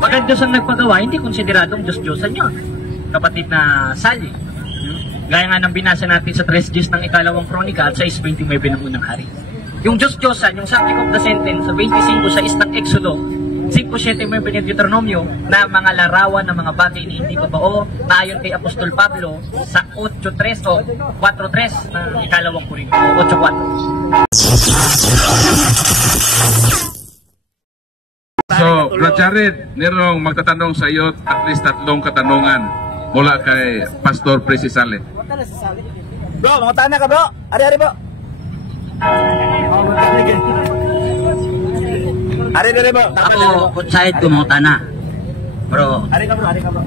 Pagka Diyos ang nagpagawa, hindi konsideradong Diyos-Diyosan yun. Kapatid na Sally. Gaya nga ng binasa natin sa 3 Gs ng ikalawang kronika at sa 6:29 ng unang hari. Yung Diyos-Diyosan, yung subject of the sentence sa 25 sa isang Exodo, 5:7 ng Deuteronomio, na mga larawan ng mga bagay na hindi totoo, na ayon kay Apostol Pablo sa 8:3 o 4:3 ng ikalawang Korinto, 8:4. So, Brad Jared, nirong magtatanong sa iyo at least 3 katanungan mula kay Pastor Presi Sale. Bro, mga tanah ka bro? Ari-ari bro. Ari-ari bro. Ako, outside ko mga tanah. Pero,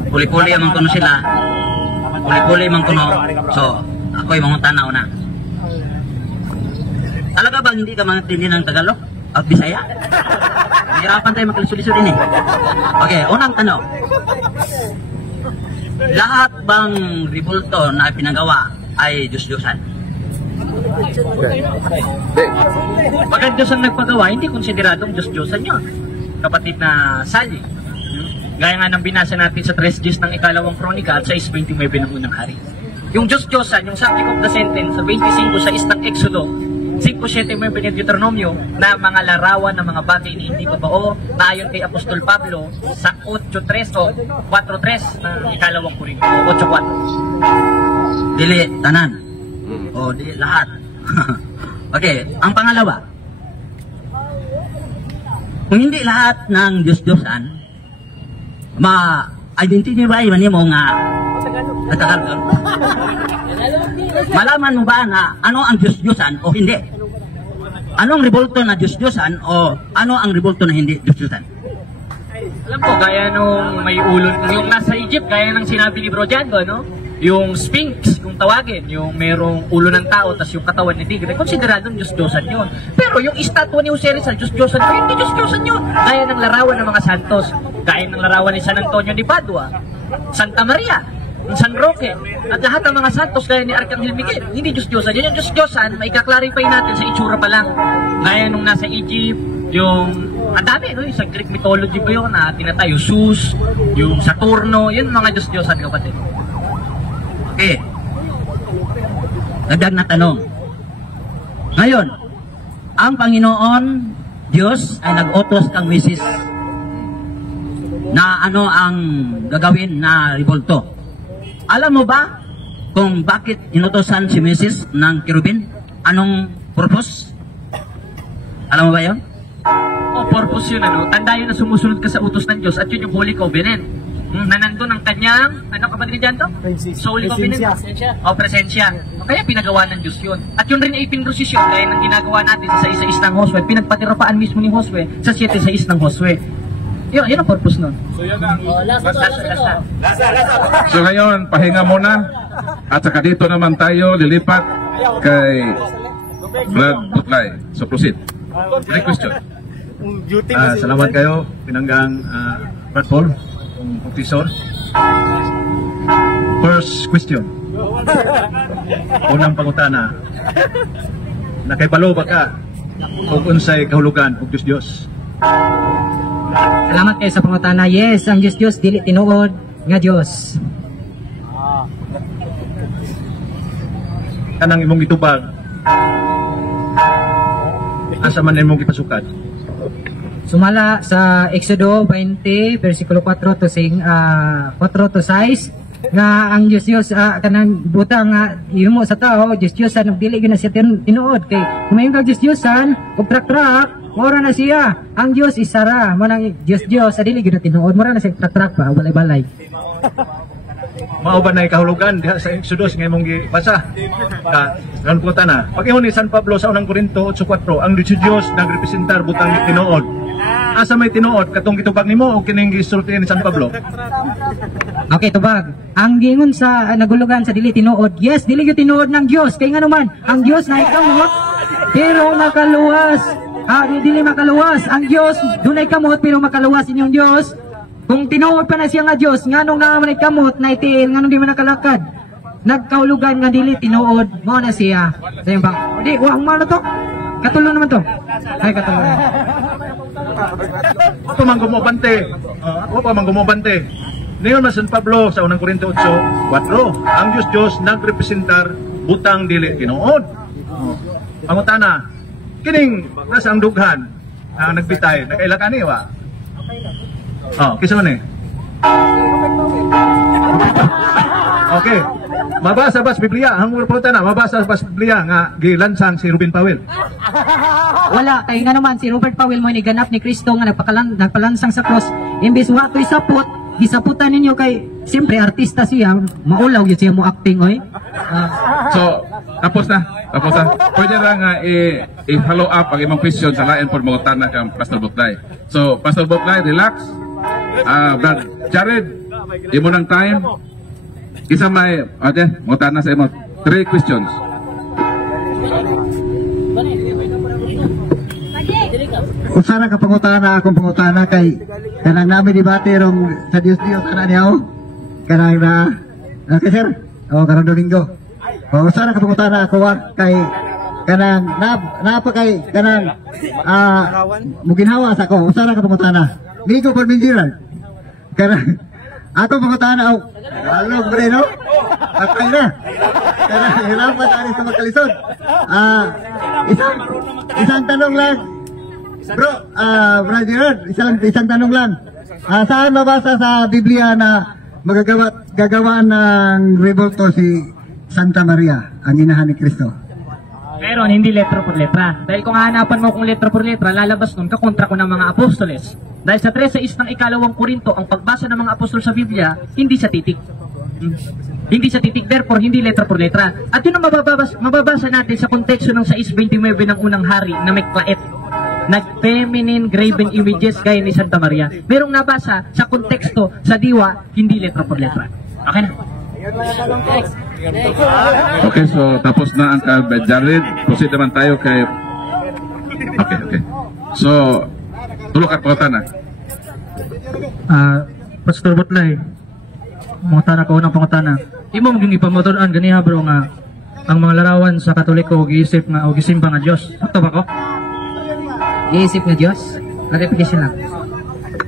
puli-puli amang kuno sila. Puli-puli amang kuno. So, ako yung mga tanah una. Talaga bang hindi ka matindi ng Tagalog? O Bisaya? Hirapan tayo magkalisulisod din eh. Okay, unang tanong. Lahat bang ribulto na pinagawa ay Diyos-Diyosan? Pagka Diyos ang nagpagawa, hindi konsideradong Diyos-Diyosan yun. Kapatid na Sally. Gaya nga ng binasa natin sa 3 Gs ng ikalawang kronika at sa 6:29 ng unang hari. Yung Diyos-Diyosan, yung subject of the sentence sa 25 sa isang Exodo, 5:7 ng Deuteronomio, na mga larawan ng mga bagay na hindi totoo, na ayon kay Apostol Pablo sa 8:3 o 4:3 ng ikalawang Korinto, 8:4. Dili, tanan. O, dili lahat. Okay, ang pangalawa. Kung hindi lahat ng Diyos-Diyosan, ma-identify man mo nga Tagalog. Malaman mo ba na ano ang Diyos-Diyosan o hindi? Anong revolto na Diyos-Diyosan o ano ang revolto na hindi Diyos-Diyosan? Alam po, gaya nung may ulo, yung nasa Egypt, gaya ng sinabi ni Bro Django, no? Yung Sphinx, kung tawagin, yung merong ulo ng tao, tas yung katawan ni tigre, konsideradong Diyos-Diyosan yun. Pero yung estatwa ni Jose Rizal, Diyos-Diyosan yun, hindi Diyos-Diyosan yun. Gaya ng larawan ng mga santos, gaya ng larawan ni San Antonio de Padua, Santa Maria, San Roque, at lahat ng mga santos gaya ni Arcangel Miguel, hindi Diyos-Diyosan. Yun yung Diyos-Diyosan, may kaklarify natin sa itsura pa lang. Gaya nung nasa Egypt, yung, ang dami, no? Yung sa Greek mythology po yun, na tinatay, yung Zeus, yung Saturno, yun mga Diyos-Diyosan, kapatid. Okay. Dagdag na tanong. Ngayon, ang Panginoon, Diyos, ay nag-utos kang misis na ano ang gagawin na revolto. Alam mo ba kung bakit inutosan si Mrs. ng Kerubin? Anong purpose? Alam mo ba yun? O, purpose yun, ano? Tanda yun na sumusunod ka sa utos ng Diyos at yun yung Holy Covenant. Na nandun ang kanyang, ano kapatid ni Janto? Holy Covenant. O, presensya. O, kaya pinagawa ng Diyos yun. At yun rin ay ipinrosisyon kaya nang ginagawa natin sa 6:6 ng Josue. Pinagpatirapaan mismo ni Josue sa 7:6 ng Josue. Yun ang purpose nun. So yan ang Lasa. So ngayon, pahinga muna. At saka dito naman tayo lilipat kay Brad Butlay. So proceed. Next question. Salamat kayo, pinanggang Brad Paul, professor. First question. Unang pangutana. Nakaibalo ba ka kung unsay kahulugan ug Diyos? Salamat kayo sa pangutana. Yes, ang Diyos dili tinuod nga Diyos. Kanang imong gitubag, asa man imong gipasukat? Sumala sa Exodo 20 versikulo 4 to 6 nga ang Diyos kanang butang nga himo sa tao Diyos-Diyosan dili gyud na siya tinuod kay kumayon kag Diyos-Diyosan ug trak-trak mora na siya ang Diyos isara manang Diyos dili gyud na tinuod mora na siya trak-trak ba balay-balay. Mao ba na kahulugan diha sa Exodus nga imong gibasa? Kan puta na. Pag-ingon ni San Pablo sa unang Korinto 8:4, ang Diyos nagrepresentar butang tinuod. Asa may tinuod katong gitubag nimo o kining gisulti ni San Pablo? Okay, tubag. Ang gingon sa nagulugan sa dili tinuod. Yes, dili gyud tinuod ng Dios kay ngano man ang Dios na ikamot pero makaluwas. Dili makaluwas. Ang Dios dunay kamot pero makaluwas inyong Dios. Kung tinuod pa na siya nga Dios, nganong naman kamot na itiil, nganong di man nakalakad. Nagkaulugan nga dili tinuod, mo na siya. Sayang bang, di, wang malo to. Katulong naman to. Ay, katulong. Ako pa man gumubante. Ako pa man gumubante. Ngayon na San Pablo sa unang Korinto 8:4, ang Diyos nagrepresentar butang dili tinuod. Pangutana, kining nasa ang dughan nagbitay, nakailakan ni wa? Kisa man eh? Okay. Mabasa ba sa Biblia? Ang pangutana, mabasa ba sa Biblia nga gilansang si Ruben Powell? Wala, kay nga naman si Robert Powell mo ni ganap ni Kristo nga nagpalansang sa cross. Imbis watoy sapot, gisaputan ninyo kay siyempre artista siya, maulaw yun siya mo acting oy. So, tapos na. Pwede lang nga i-follow up ang imong question sa lain por mga tanak ang Pastor Butlay. So, Pastor Butlay, relax. Brad Jared, imo ng time. Isa may, mga tanak sa imo. 3 questions. Usara ka pangutana akong pangutana kay kanang namin debate rong sa Dios ana niyaw kanang okay sir karong Domingo usara ka pangutana ako kay kanang napa kay kanang muginhawa sa ko usara ka pangutana Nico Formenjiran kanang ako pangutana alog bre no patay na kanang hirapan ani sa magkalisod isang tanong lang bro, Brother, isang tanong lang. Saan mabasa sa Biblia na gagawa ng rebulto si Santa Maria, ang inahan ni Kristo? Meron, hindi letra por letra. Dahil kung hahanapan mo kung letra por letra, lalabas nun kakontra ko ng mga apostoles. Dahil sa 13:6 ng ikalawang Korinto, ang pagbasa ng mga apostol sa Biblia, hindi sa titik. Hindi sa titik, therefore hindi letra por letra. At yun ang mababasa natin sa konteksto ng 6:29 ng unang hari na may klait. Nag-feminine graven images gaya ni Santa Maria. Merong nabasa sa konteksto, sa diwa, hindi letra por letra. Okay na? Okay, so tapos na ang Brad Jared. Proceed naman tayo kay... Okay. So, tulog at pangutana. Pastor Butlay, pangutana ko unang pangutana. Imo maging ipamotoran ganiha bro nga ang mga larawan sa Katoliko giisip nga o gisimba nga Dios. Sakto ba ko? Giisip nga Dios? Clarification lang.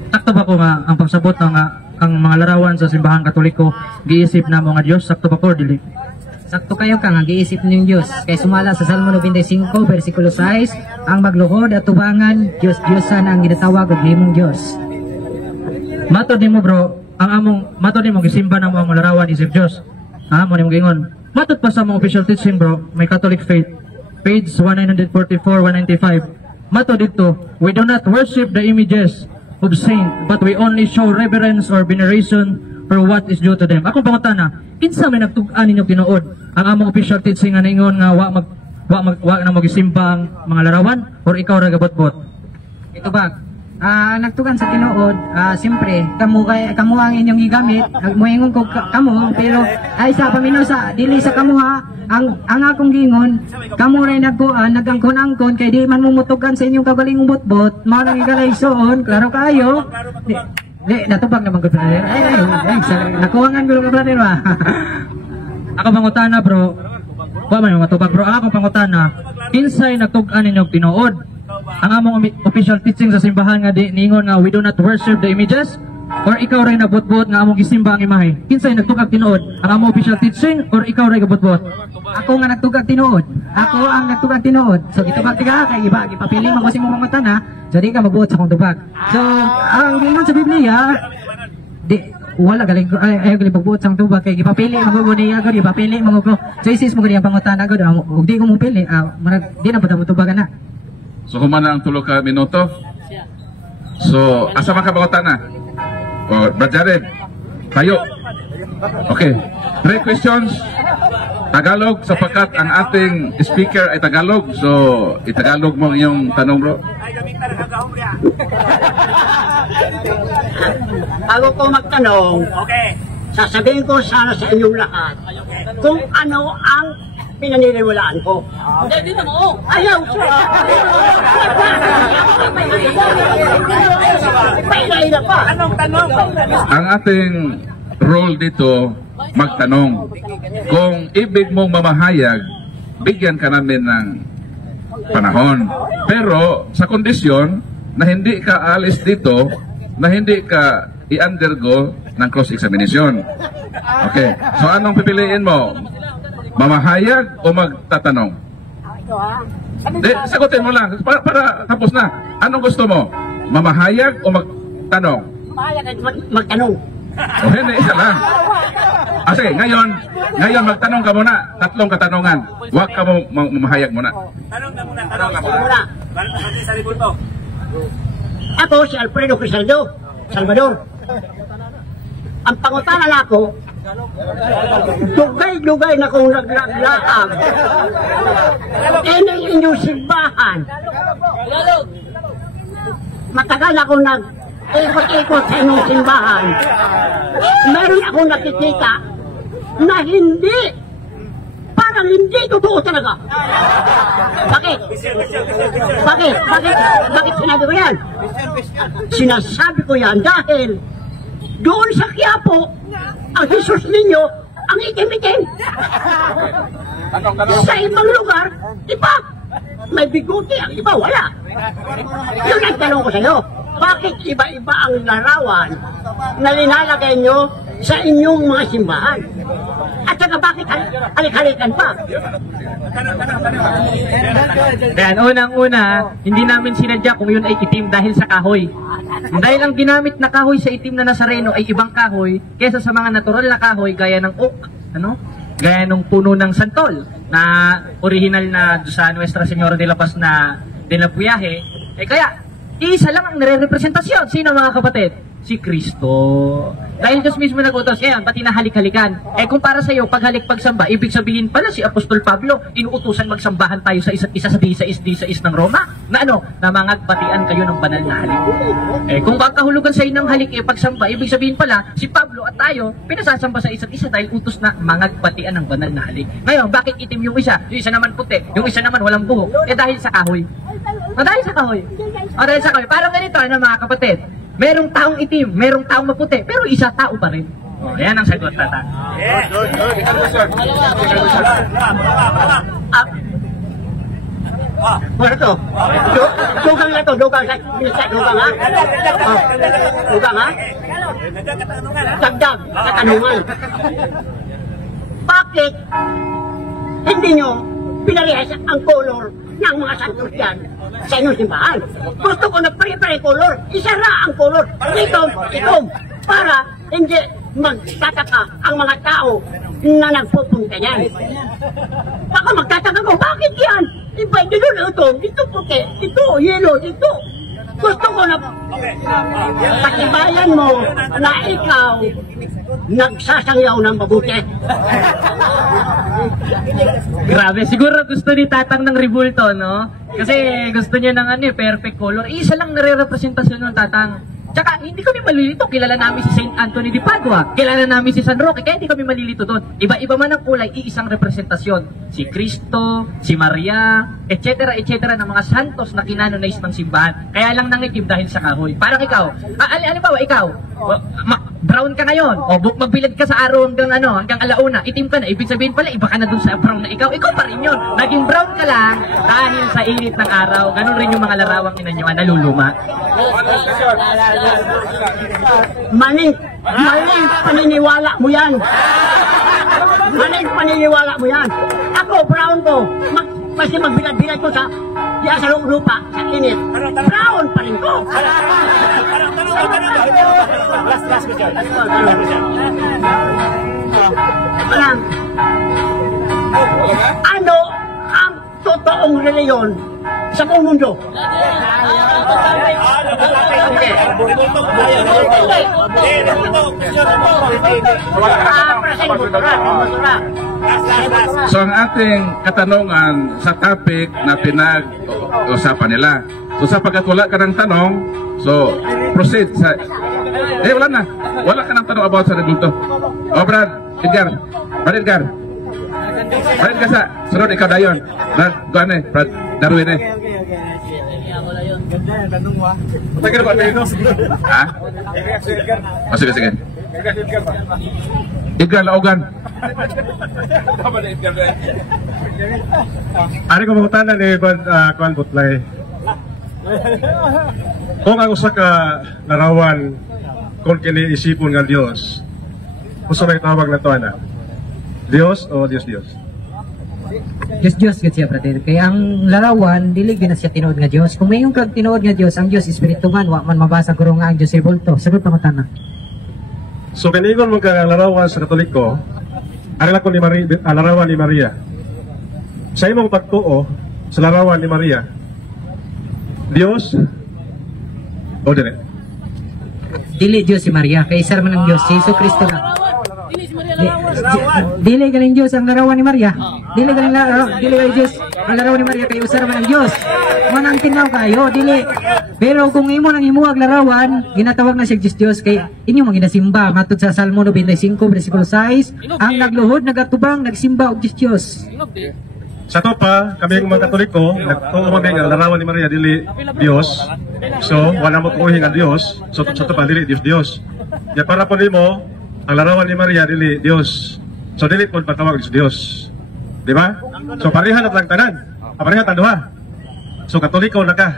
Sakto ba ko nga ang pagsabot nga ang mga larawan sa simbahan Katoliko giisip na mo nga Dios? Sakto ba ko dili? Sakto kayo ka nga giisip niyong Dios. Kay sumala sa Salmo 95 versikulo 6, ang magluhod at tubangan Dios-Diosan ang ginatawag og himong Dios. Matod nimo bro, ang among matod nimo gisimba na mo ang larawan isip Dios. Mo nimo gingon. Matod pa sa mga official teaching bro, may Catholic faith. Page 1944-195. Mato dito, we do not worship the images of saint, but we only show reverence or veneration for what is due to them. Akong pangutana, kinsa may nagtug-an ninyo tinuod ang among official teaching nga ningon nga wa na magisimba ang mga larawan or ikaw ra gabot-bot? Ito ba? Nagtugan sa tinuod, siyempre, kamo ang inyong gigamit, muingon ko kamo, pero ay sa paminaw sa dili sa kamo ha, ang akong gingon, kamo ray nagangkon-angkon kay di man mumutugan sa inyong kabalingong botbot, mao nang igalaysoon, klaro kayo. Natubag naman ko brother. Ay, nakuwangan ko brother ba. Ako pangutana bro. Wa man matubag bro. Ako pangutana, kinsay nagtug-an ninyong tinuod? Ang among official teaching sa simbahan nga ningon nga we do not worship the images, or ikaw ray nabot-bot nga among gisimba ang imahe? Kinsay nagtugag tinuod? Ang among official teaching or ikaw ray gabot-bot? Ako nga nagtugag tinuod. Ako ang nagtugag tinuod. So gitubag tiga kay iba gipapili man ko sa imong mga tana, so di ka mabuot sa akong tubag. So ang gingon sa Biblia, wala galing ay galing pagbuot sa akong tubag kay gipapili man ko niya gud gipapili man ko. So isis mo gud ang pangutana gud ug di ko mo pili, di na pud tubagan na. So humana ang 3 ka minuto. So asa man ka pangutana? Brad Jared, tayo. Okay, 3 questions. Tagalog sapagkat ang ating speaker ay Tagalog. So, itagalog mo ang iyong tanong, bro. Bago ko magtanong, sasabihin ko sana sa inyong lahat kung ano ang pinaniniwalaan ko. Hindi na mo. Ayaw siya. Painay na pa. Anong tanong? Ang ating role dito, magtanong. Kung ibig mong mamahayag, bigyan ka namin ng panahon. Pero sa kondisyon na hindi ka aalis dito, na hindi ka i-undergo ng cross-examination. Okay. So anong pipiliin mo? Mamahayag o magtatanong? Sagutin mo lang. Para tapos na. Anong gusto mo? Mamahayag o magtanong? Mahayag at magtanong. O hindi, isa lang. Sige, ngayon magtanong ka muna. 3 katanungan. Huwag ka mo mamahayag muna. Tanong ka muna. Ako si Alfredo Crisaldo, Salvador. Ang pangutana na ako, dugay-dugay na kong naglakad. Ining inyong simbahan. Matagal ako nag-ikot-ikot sa inyong simbahan. Meron akong nakikita na parang hindi totoo talaga. Bakit? Bakit sinabi ko yan? Sinasabi ko yan dahil doon sa Quiapo, ang Jesus ninyo, ang itim-itim. Sa ibang lugar, iba. May biguti, ang iba wala. Yun ang tanong ko sa iyo. Bakit iba-iba ang larawan na linalagay nyo sa inyong mga simbahan? At saka bakit halik-halikan pa? Kaya unang-una, hindi namin sinadya kung yun ay itim dahil sa kahoy. Dahil ang ginamit na kahoy sa itim na Nazareno ay ibang kahoy kaysa sa mga natural na kahoy gaya ng oak, gaya ng puno ng santol na original na sa Nuestra Señora de la Paz na Puyahe. Kaya isa lang ang nire-representasyon. Sino mga kapatid? Si Kristo. Dahil Diyos mismo nag-utos, pati na halik-halikan. Kung para sa iyo, paghalik pagsamba, ibig sabihin pala si Apostol Pablo, inuutusan magsambahan tayo sa isa't isa sa disais ng Roma, na magbatian kayo ng banal na halik. Kung kahulugan sa inyo ng halik, pagsamba, ibig sabihin pala, si Pablo at tayo, pinasasamba sa isa't isa dahil utos na magbatian ng banal na halik. Ngayon, bakit itim yung isa? Yung isa naman puti, yung isa naman walang buhok. Dahil sa kahoy. Dahil sa kahoy. Dahil sa kahoy. Parang ganito, mga kapatid. Merong taong itim, merong taong maputi, pero isa tao pa rin. Yan ang sagot, Tatang. Ano to? Dugang na to, dugang ha? Dugang ha? Dagdag, katanungan. Bakit hindi nyo pinalihas ang color ng mga santos dyan sa inyong simbahan? Gusto ko na pare-pare color, isara ang color, itom, para hindi magtataka ang mga tao na nagpupunta yan. Baka magtataka ko, bakit yan? Iba, dito puti, ito, yellow, ito. Gusto ko na patibayan mo na ikaw nagsasangyaw ng mabuti. Grabe, siguro gusto ni Tatang ng Ribulto, no? Kasi gusto niya ng perfect color. Isa lang nare-representasyon ng Tatang. Tsaka, hindi kami malilito. Kilala namin si Saint Anthony de Padua. Kilala namin si San Roque. Kaya hindi kami malilito doon. Iba-iba man ang kulay, iisang representasyon. Si Cristo, si Maria, etc. ng mga santos na kinanonize ng simbahan. Kaya lang nangitim dahil sa kahoy. Parang ikaw. Halimbawa, ikaw. Brown ka ngayon. O magbilad ka sa araw hanggang alauna. Itim ka na. Ibig sabihin pala, iba ka na dun sa brown na ikaw. Ikaw pa rin yun. Naging brown ka lang dahil sa init ng araw. Ganon rin yung mga larawang inanyuan, naluluma. Maling paniniwala mo yan. Maling paniniwala mo yan. Ako, brown ko. Kasi magbilad-bilad ko sa lupa, sa init. Brown pa rin ko. Last question. Ano ang totoong reliyon sa buong mundo? So ang ating katanungan sa topic na pinag-usapan nila. So sa pagkatula ka ng tanong, so proceed sa... wala na. Wala ka ng tanong about sa Ribulto. Brad Edgar. Brad ka sa sunod, ikaw dayon. Brad Darwin Ganda yan, tanong mo ha. Matagal ba tayo? Ha? Sige. Edgar Laugan. Ano ko mangutana ni Kwan Butlay? Kung ang usa ka larawan kung kini isipon nga Dios, usa may tawag na to ana? Dios o Dios? Diyos gud siya, brother. Kaya ang larawan dili gyud na siya tinuod nga Dios. Kung mayong kag tinuod nga Dios, ang Dios espiritu man wa man mabasa guro nga ang Dios rebulto. Sagot pangutana. So kanigon mo ka larawan sa Katoliko, ari ko ni Maria, larawan ni Maria. Sa imong pagtuo sa larawan ni Maria, Dios o dili? Dili Dios si Maria, kay isa man ang Dios, si Jesu Kristo na. Dili galing Dios ang larawan ni Maria. Dili galing Dios ang larawan ni Maria, kay usar man ang Dios. Manang tinaw kayo, dili. Pero kung imo nang himuag larawan, ginatawag na siya Dios kay inyo mga ginasimba matud sa Salmo 95 bersikulo 6, ang nagluhod nagatubang nagsimba og Dios. Sa to pa, kami mga Katoliko, nagtuo kami nga larawan ni Maria dili Dios. So wala mo tuuhin ang Dios. So sa to pa dili Dios. Ya para po nimo ang larawan ni Maria dili Dios. So dili po patawag Dios. Di ba? So pareha na lang tanan. Pareha ta duha. So Katoliko na ka.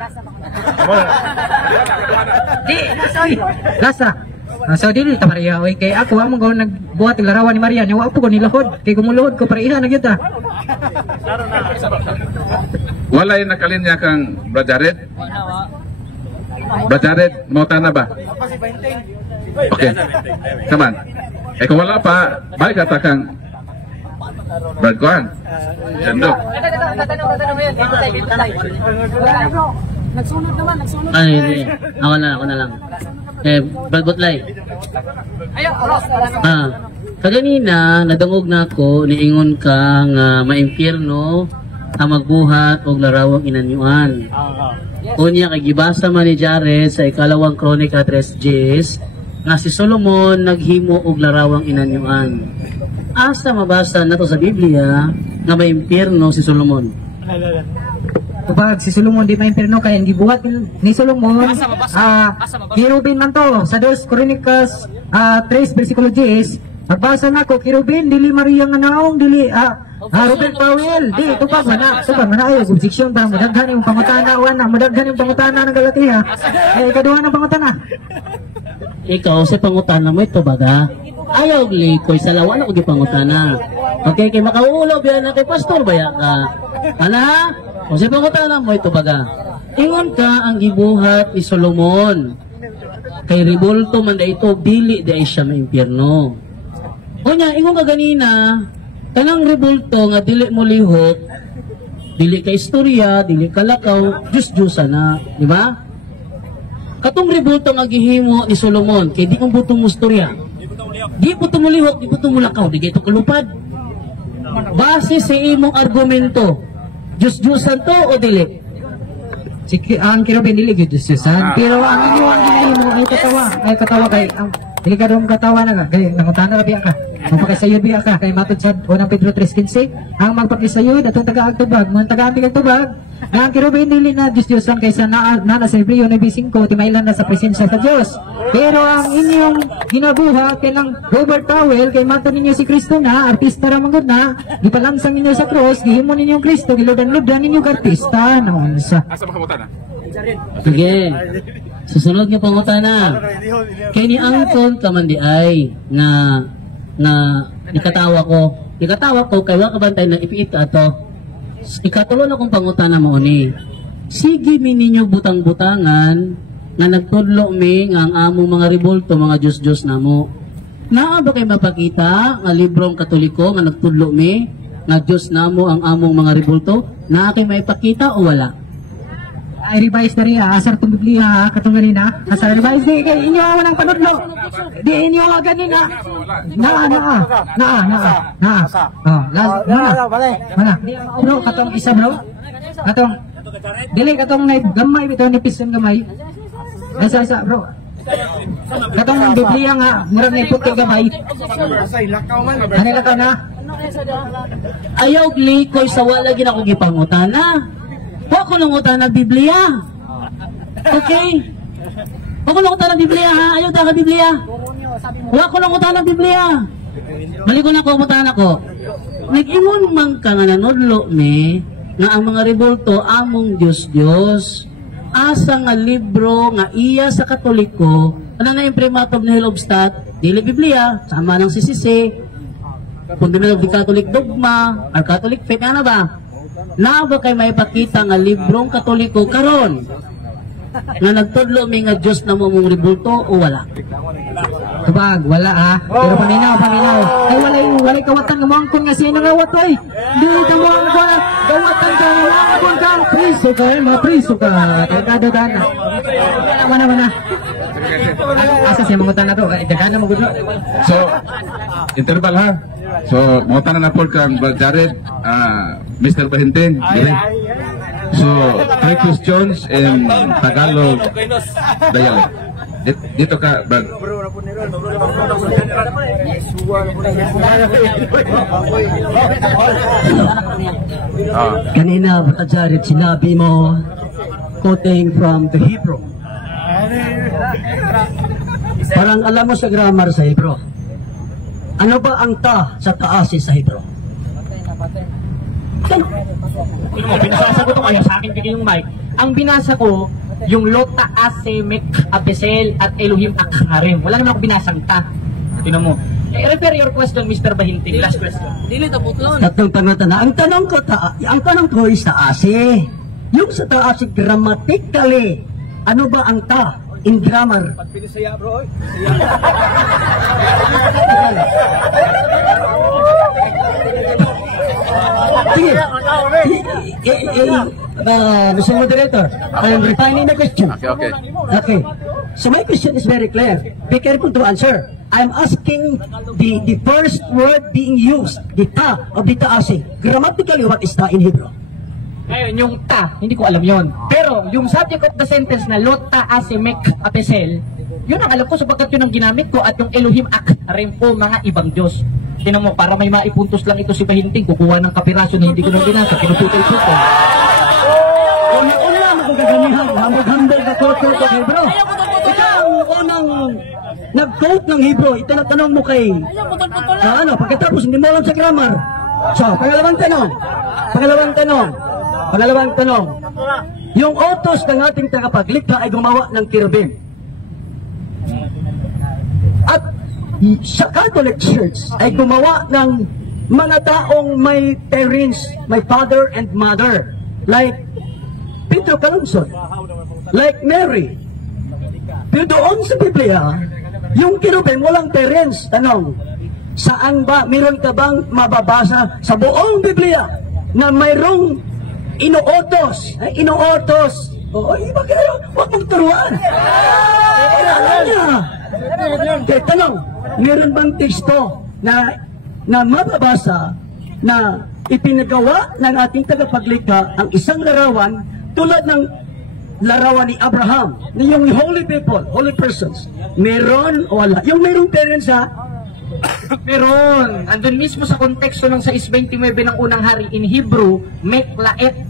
Di, lasa. So dili ta Maria, oy kay ako amo ko nagbuhat og larawan ni Maria, nya wa po ko nilahod. Kay kumulohod ko pareha na gyud ta. Walay nakalinya kang Brad Jared? Brad Jared, mau tanah ba? Oke, teman. Kung wala pa, balik kata kang Brad Kuan. Jendok. Ay, hindi. Ako na lang. Brad Butlay. Kaganina, nadungog na ako, niingon ka nga maimpyerno ang magbuhat og larawang inanyuan. Unya kay gibasa man ni Jared sa ikalawang Kronika 3:10 nga si Solomon naghimo og larawang inanyuan. Asa mabasa nato sa Biblia nga maimpyerno si Solomon? Kapag si Solomon di maimpyerno kay ang gibuhat ni Solomon, kirubin man to sa 2 Kronikas 3 bersikulo 10. Magbasa na ko, kirubin, dili Maria nga naong, dili, Ruben Powell, di, tupag mana ayo, subseksyon ba, mudaghan yung pangutana, mudaghan yung pangutana ng Galatiya, kaduhan ng pangutana. Ikaw, sa pangutana mo ito baga, ayaw likoy sa lawan ako di pangutana. Okay, kay makaulo, biya na kay pastor, baya ka. Ana, o sa pangutana mo ito baga, ingon ka ang gibuhat ni Solomon, kay Rebulto man da ito, dili da siya maimpyerno. O niya, ingon ka ganina, kanang Rebulto nga dili mo lihok, dili ka istorya, dili ka lakaw, Diyos-Diyosa na, di ba? Katong Rebulto nga gihimo ni Solomon, kay di kong butong mo istorya, di butong mo lihok, di butong mo lakaw, di ka ito kalupad. Base sa imong argumento, Diyos-Diyosan to o dili? Ang kirubin dili gyud Diyos-Diyosan, pero ang imo ay katawa kay dili ka doon katawa na kay nangutana ra biya ka. Magpakisayod biya ka kay matud sa 1 Pedro 3:15, ang magpakisayod atong taga-agtubag, mga taga-amig agtubag, ang kirubin dili na Diyos-Diyosan kaysa na sa Hebreo 9:5 timaylan na sa presensya sa Dios. Pero ang inyong ginabuhat kay nang Robert Powell kay matud ninyo si Kristo na artista ra man gud na, gipalansang ninyo sa cross, gihimo ninyo Kristo, giludan-ludan ninyo ka artista naman sa. Asa makamutana? Sige. Susunod nga pangutana. Kay ni angkon ka man di ay na nikatawa ko kay wa ka bantay na ipiit ato. Ikatulo na kong pangutana mo ni. Sige mi ninyo butang-butangan nga nagtudlo mi nga ang among mga Rebulto mga Diyos-Diyos namo. Naa ba kay mapakita nga librong Katoliko nga nagtudlo mi nga Diyos namo ang among mga Rebulto? Naa kay maipakita o wala? Ay revise na rin asar itong Biblia katong ganina asar revise di kay inyo awan ang panudlo di inyo ganina mana bro katong isa bro katong dili katong gamay bitaw ni pison gamay isa bro katong Biblia nga murag ni puti gamay kanila ka na ayaw likoy sa wala gina ko gipangutana. Huwag ko nang utang ng Biblia. Okay? Huwag ko nang utang ng Biblia ha. Ayaw tayo ka Biblia. Huwag ko nang utang ng Biblia. Balik ko na ko, utang ako. Nag-ingon man ka nga nanudlo ni nga ang mga Rebulto among Diyos-Diyos. asa nga libro nga iya sa Katoliko, ano na imprimatum nihil obstat, dili Biblia, sama ng CCC, Fundamental of the Catholic Dogma, or Catholic Faith, ano ba? Na ba kay may pakita nga librong Katoliko karon nga nagtudlo mi nga Dios na mo mong ribulto o wala? Tubag, wala pero paminaw. Ay walay kawatan nga mangkon nga sino nga watoy. Dili ka mo ang gawatan ka mangkon ka priso ka, mapriso ka. Kagado dana. Mana. Asa siya mangutan na to, dagana mo gud. So, interval ha. So, mangutan na po kang Jared, Mr. Bahintin. So, 3 questions in Tagalog dialect. Dito ka, Brad. Kanina, Brother Jared, sinabi mo, quoting from the Hebrew. Parang alam mo sa grammar sa Hebrew. Ano ba ang ta sa taas sa Hebrew? Pinasasagot ko kayo sa akin bigay yung mic. Ang binasa ko, yung Lota Asemek Apesel at Elohim Akharim. Wala naman ako binasang ta. Tinan mo. Refer your question, Mr. Bahintin. Last question. Dili ta putlon. Tatlong tanong. Ang tanong ko is taasi. Yung sa taasi grammatically, ano ba ang ta in grammar? Pinisaya bro. Sige. Mr. Moderator, I am refining the question. Okay. So my question is very clear. Be careful to answer. I am asking the first word being used, the ta of the taasi. Grammatically, what is ta in Hebrew? Ngayon, yung ta, hindi ko alam yon. Pero, yung subject of the sentence na Lota Asemek Apesel, yun ang alam ko sapagkat yun ang ginamit ko at yung Elohim Akharim po mga ibang Diyos. Tinan mo, para may maipuntos lang ito si Bahinting, kukuha ng kapirasyo na hindi ko nang binasa, pinuputol-putol. Una mo kung gaganihan, hambog-hambog na quote ng Hebrew. Ikaw ang unang nag-quote ng Hebrew, itinatanong mo kay, pagkatapos hindi mo alam sa grammar. So, pangalawang tanong, yung utos ng ating tagapaglikha ay gumawa ng kirubim. At sa Catholic Church ay gumawa ng mga taong may parents, may father and mother. Like Pedro Calungsod, like Mary. Pero doon sa Biblia, yung kirubim walang parents. Tanong, saan ba, meron ka bang mababasa sa buong Biblia na mayroong inuutos? O, iba kayo, huwag mong turuan. Tanong, meron bang teksto na mababasa na ipinagawa ng ating tagapaglikha ang isang larawan tulad ng larawan ni Abraham, na yung holy people, holy persons? Meron o wala? Yung merong parents Meron. Andun mismo sa konteksto ng 6:29 ng unang hari in Hebrew, Meklaet.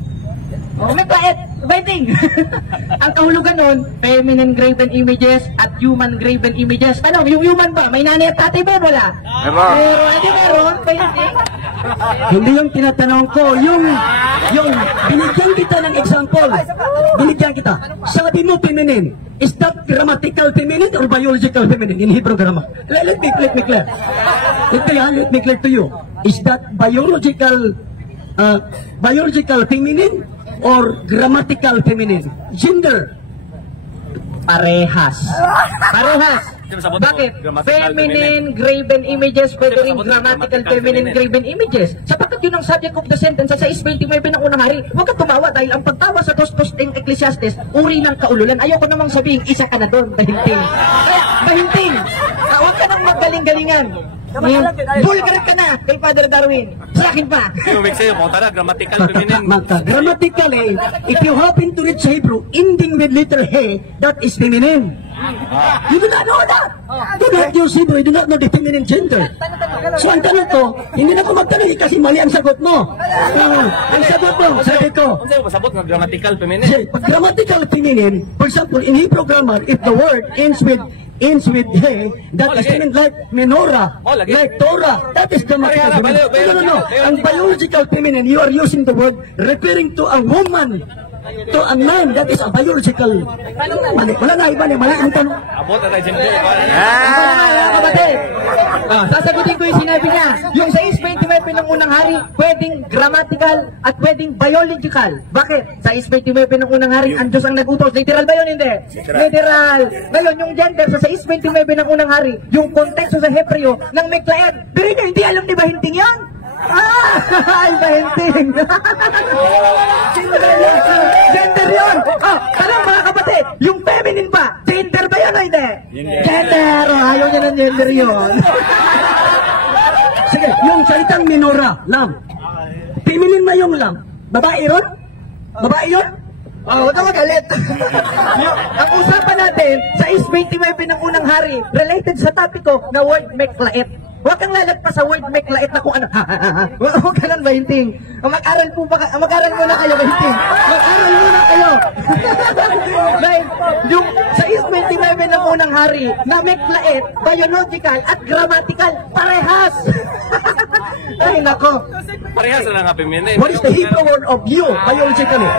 Meklaet, waiting. Ang kahulugan nun, feminine graven images at human graven images. Ano, yung human ba? May nanay at tatay ba? Wala. Meron. Hindi yung tinatanong ko, yung binigyan kita ng example. Sabi mo feminine. Is that grammatical feminine or biological feminine in Hebrew grammar? Let me clear. Let me clear to you. Is that biological feminine or grammatical feminine? Gender. Parehas. Bakit? Feminine graven images, pwede rin grammatical feminine graven images. Sapagkat yun ang subject of the sentence sa 6:29 ng unang hari. Huwag ka tumawa dahil ang pagtawa sa tostos ng Ecclesiastes, uri ng kaululan. Ayoko namang sabihin, isa ka na doon, Bahinting. Kaya, Bahinting, huwag ka nang magaling-galingan. Bulgar ka na kay Father Darwin. Sa akin pa. Grammatical feminine. Grammatically, if you happen to read sa Hebrew, ending with letter he, that is feminine. You do not know that. Do not use Hebrew. You do not know the feminine gender. So ang tanong ko, hindi na ko magtanong kasi mali ang sagot mo. Ang sagot mo, sabi ko, grammatical feminine. Grammatical feminine, for example, in Hebrew grammar, if the word ends with he, that is feminine, like menorah, like Torah, that is grammatical feminine. No. Ang biological feminine, you are using the word referring to a woman to a man that is a biological. Wala na iba ni wala ang tanong. Abot na tayo gender. Kapatid, sasagutin ko yung sinabi niya. Yung sa 629 ng unang hari, pwedeng grammatical at pwedeng biological. Bakit? Sa 629 ng unang hari, ang Diyos ang nagutos. Literal ba yun? Hindi. Literal. Ngayon, yung gender sa 629 ng unang hari, yung konteksto sa Hebreo ng Meklaed. Pero hindi alam ni Bahinting yan? Bahinting. Gender yun. Tanong mga kapatid, yung feminine ba? Gender ba yun o hindi? Gender. Ayaw niya ng gender yun. Sige, yung salitang minora, lam. Feminine na yung lam. Babae ron? Babae yun? Huwag ka magalit. Ang usapan natin sa 629 ng unang hari, related sa topic ko na word meklaet. Huwag kang lalagpas sa word meklaet na kung ano. Huwag ka lang, Bahinting. Mag-aral muna kayo, Bahinting. Mag-aral muna kayo. Yung sa 629 ng unang hari, na meklaet, biological at grammatical, parehas. Ay, nako. Parehas na nga feminine. What is the Hebrew word of you, biologically?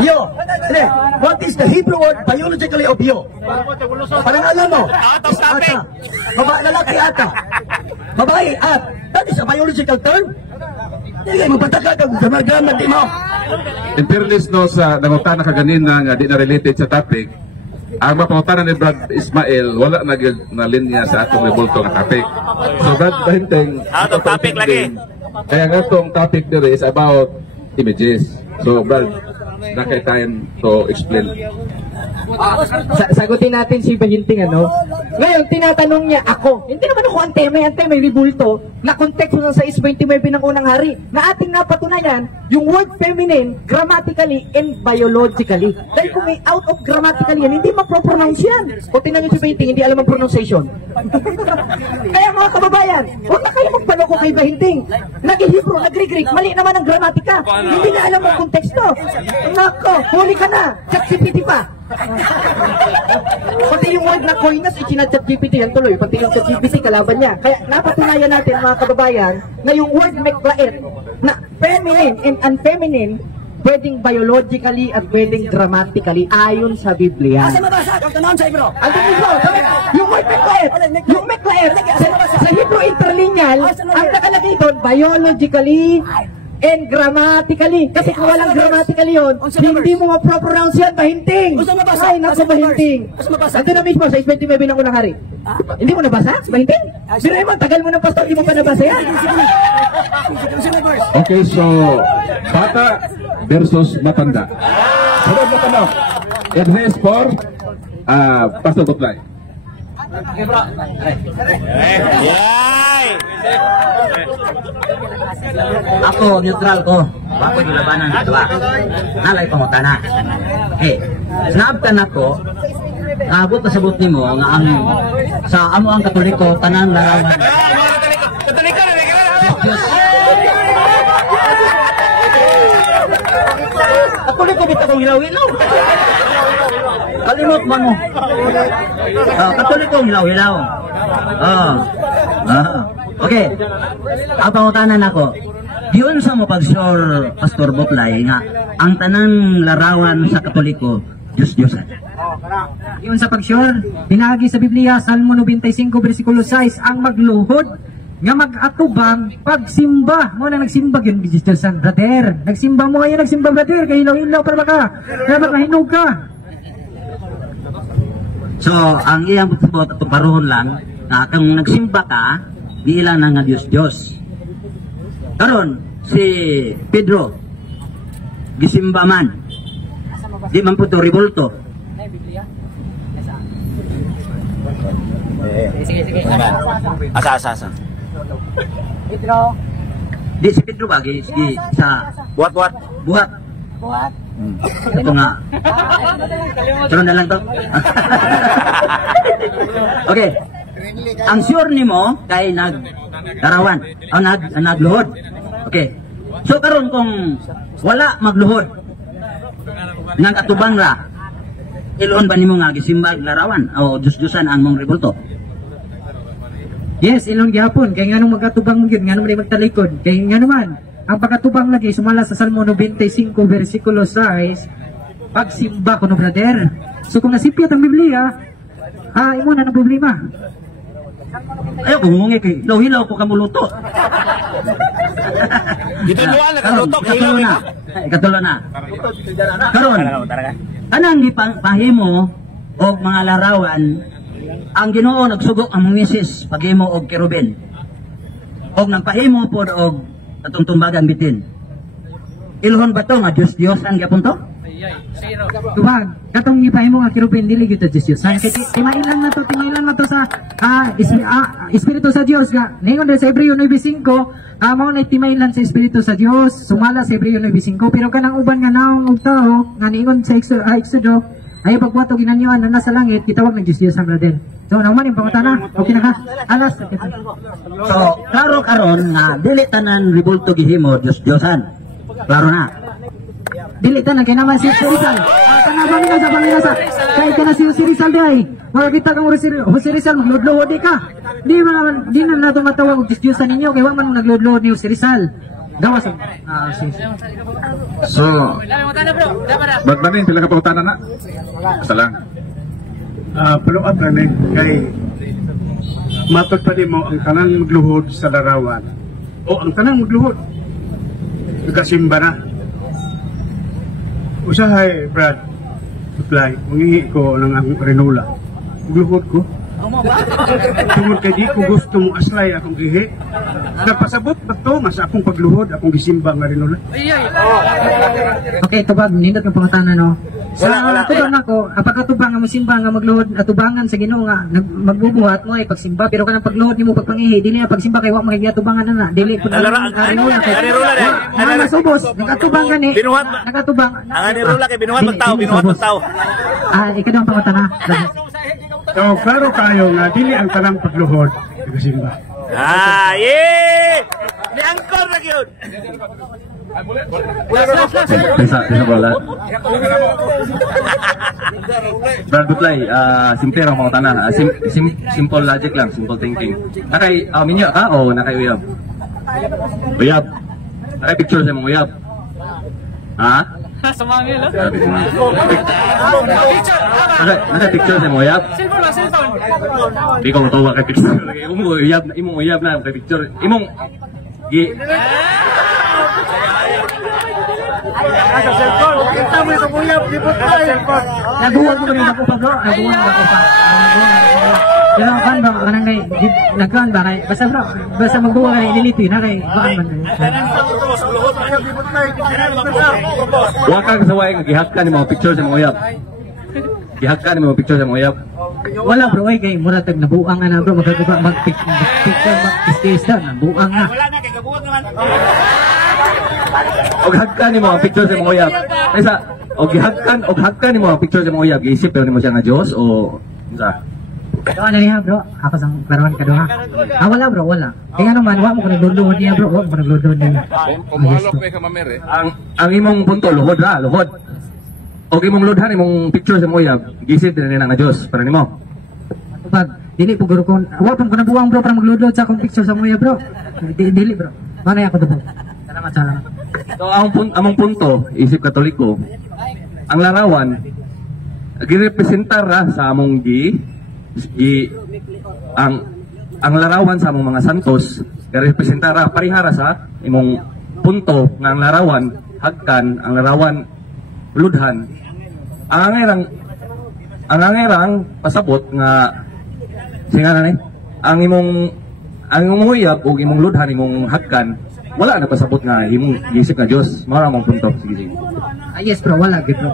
You. What is the Hebrew word biologically of you? Parang alam mo. Ata. Babae, lalaki ata. Babae at. That is a biological term. Hindi magpataka ka kung gamar-gamar di mo. In fairness no sa nangutana ka ganina nga di na related sa topic, ang mapangutanan ni Brad Ismael wala na linya sa atong rebulto nga topic. So Brad Bahinting, out of topic lagi. Kaya nga itong topic there is about images. So Brad, na kay time to explain. Sagutin natin si Bahinting, ano? Ngayon, tinatanong niya ako. Hindi naman ako ang tema yung ribulto na konteksto ng sa 629 ng unang hari na ating napatunayan yung word feminine grammatically and biologically. Dahil kung may out of grammatically yan, hindi mapropronounce yan. O tingnan niyo si Bahinting, hindi alam ang pronunciation. Kaya mga kababayan, huwag na kayo magpaloko kay Bahinting. Nag-Hebrew, nag-Greek, mali naman ang gramatika. Hindi na alam ang konteksto. Nako, huli ka na. ChatGPT pa. Pati yung word na koinas, ikinat GPT yan tuloy. Pati yung ChatGPT kalaban niya. Kaya napatunayan natin mga kababayan na yung word meklaet na feminine and unfeminine pwedeng biologically at pwedeng grammatically ayon sa Biblia. Asa mabasa? Kung tanong sa Hebrew. Yung word meklaet, sa Hebrew interlineal, ang nakalagay doon, biologically and grammatically. Kasi kung walang grammatically yun, hindi mo ma-pronounce yan, Bahinting. Ay, naku, Bahinting. Ito na mismo, sa 629 ng unang hari. Hindi mo nabasa, Bahinting? Pero naman, tagal mo ng pastor, hindi mo pa nabasa yan. Okay, so bata versus matanda. Sunod na tanong. Advice for Pastor Butlay. Ako, neutral ko. Bakit yung labanan ito ba? Nalay pangutana. Sinaabtan ako, naabot na sabot ni mo, nga ang, sa amo ang Katoliko, tanan larawan. Katoliko, bita kong hilaw-hilaw. Kalimot man mo. Katoliko, hilaw-hilaw. Okay. Ang pangutanan ako, yun sa mo pag-sure, Pastor Butlay, nga ang tanang larawan sa Katoliko, Diyos-Diyosan. Yun sa pag-sure, binahagi sa Biblia, Salmo 95, versikulo 6, ang magluhod, nga mag-atubang pagsimba. Mo na nagsimba yun, Diyos-Diyosan, brother. Nagsimba mo kayo, nagsimba, brother. Kaya hilaw-hilaw para baka. Kaya baka hinog ka. So, ang iyang paruhon lang, na kung nagsimba ka, di ilang na nga Diyos-Diyos. Karon si Pedro, gisimba man. Di man po ito ribulto. Sige. Asa. Di si Pedro ba? Sa Buhat. ito nga. Turon na lang to. Okay. Ang sure ni mo kay naglarawan o nagluhod. Okay. So karon kung wala magluhod, nagatubang ra, iloon ba nimo nga gisimba larawan o Diyos-Diyosan ang mong rebulto? Yes, ilong gihapon. Kaya nga nung magkatubang mo yun, nga nung magtalikod. Kaya nga naman, ang pagkatubang lagi sumala sa Salmo 95 versikulo 6 pagsimba ko no brother. So kung nasipyat ang Biblia, imo na ng problema. Ayaw ko ngungi kay hilaw ko kamuluto. Dito luwan na karutok. Katulo na. Karon. Kanang gipahimo og mga larawan ang Ginoo nagsugok ang Moises paghimo og kerubin. Og nagpahimo pod og atong tumbagan bitin. Ilhon ba to nga Dios ang gyapon to? Tubag, katong gipahimo nga kirubin dili gyud Dios. Kay timailan na to sa Espiritu sa Dios nga. Ningon sa Hebreo 9:5, mao na timailan sa Espiritu sa Dios, sumala sa Hebreo 9:5, pero kanang uban nga naong og tao nga ningon sa Exodo, ay pagwato ginanyoan na nasa langit, kitawag ng Dios ang brother. So, naman yung pangutana. Okay na ka? Alas. So, klaro karon nga dili tanan ribulto gihimo Dios-Diosan. Klaro na. Dili tanan kay naman si Rizal. Kanabang sa Panginoon. Kay kana si Rizal day. Makakita kang Jose Rizal magludluhod di ka. Di na nato matawag og Dios-Diosan ninyo kay wa man nagludluhod ni Jose Rizal. Gawas. So, ba't ba rin sila kapagutana na? Basta lang. Follow up na kay matod pa din mo ang kanang magluhod sa larawan. O ang kanang magluhod. Nagkasimba na. Usahay, Brad, supply, mangingi ko ng ang renula. Magluhod ko. Tungod kay di ko gusto mong aslay akong gihi. Nagpasabot ba to mas akong pagluhod, akong gisimba nga renula. Okay, tubag, nindot ng pangutana no. Sa tubang ako, pagkatubang nga musimba nga magluhod atubangan sa Ginoo nga magbubuhat mo ay pagsimba pero kanang pagluhod nimo pagpangihi dili na pagsimba kay wa magigatubangan na dili pud renula kay masubos nakatubang gani nakatubang Ang renula kay binuhat magtao. Ikaw ang pangutana. So, klaro kayo nga dili ang tanang pagluhod nagasimba. Ni angkor na gyud. Bisa bola. Brad Butlay, simple ang mga tanan. Simple logic lang, simple thinking. Nakay minyo ka o nakay uyab? Uyab. Nakay picture sa mong uyab. Ha? Sumangil ha? Nakay picture sa mong uyab? Di ko matuwa kay picture. Imong uyab na kay picture. Imong Naguwag mo rin ako pa bro. Pero kan ba kanang nay nagkan ba kay basta magbuwa kay dilito na kay baan man. Wa ka sa way gihakkan ni mga picture sa mga uyab. Gihakkan ni mga picture sa mga uyab. Wala bro ay kay mura tag nabuang na bro magpicture mag-picture nabuang na. Og hagkan ni mga picture sa mga uyab. Kaysa og hagkan ni mga picture sa mga uyab. Giisip pero nimo siya nga Dios o unsa? Ano niya bro? Ako sang klaruan ka doon ha? Wala bro, wala. Kaya naman, wa mo ko nagluluhod niya bro. Wa mo nagluluhod niya. Ang imong punto, luhod ra, luhod. O imong ludhan, imong picture sa moyab, gisip din nga Diyos, para nimo. Pag, dili po guru ko, wa pang ko nabuwang bro para magluluhod sa akong picture sa moyab bro. Dili bro. Mana ako doon? Salamat. So, among punto, isip Katoliko, ang larawan, girepresentar ra sa among ang larawan sa among mga santos representara parihara sa imong punto nga ang larawan hagkan ang larawan ludhan ang angerang pasabot nga singana ni ang imong uyab ug imong ludhan imong hagkan wala na pasabot nga imong gisip nga Dios mao ra among punto sige. Yes bro, wala gid bro.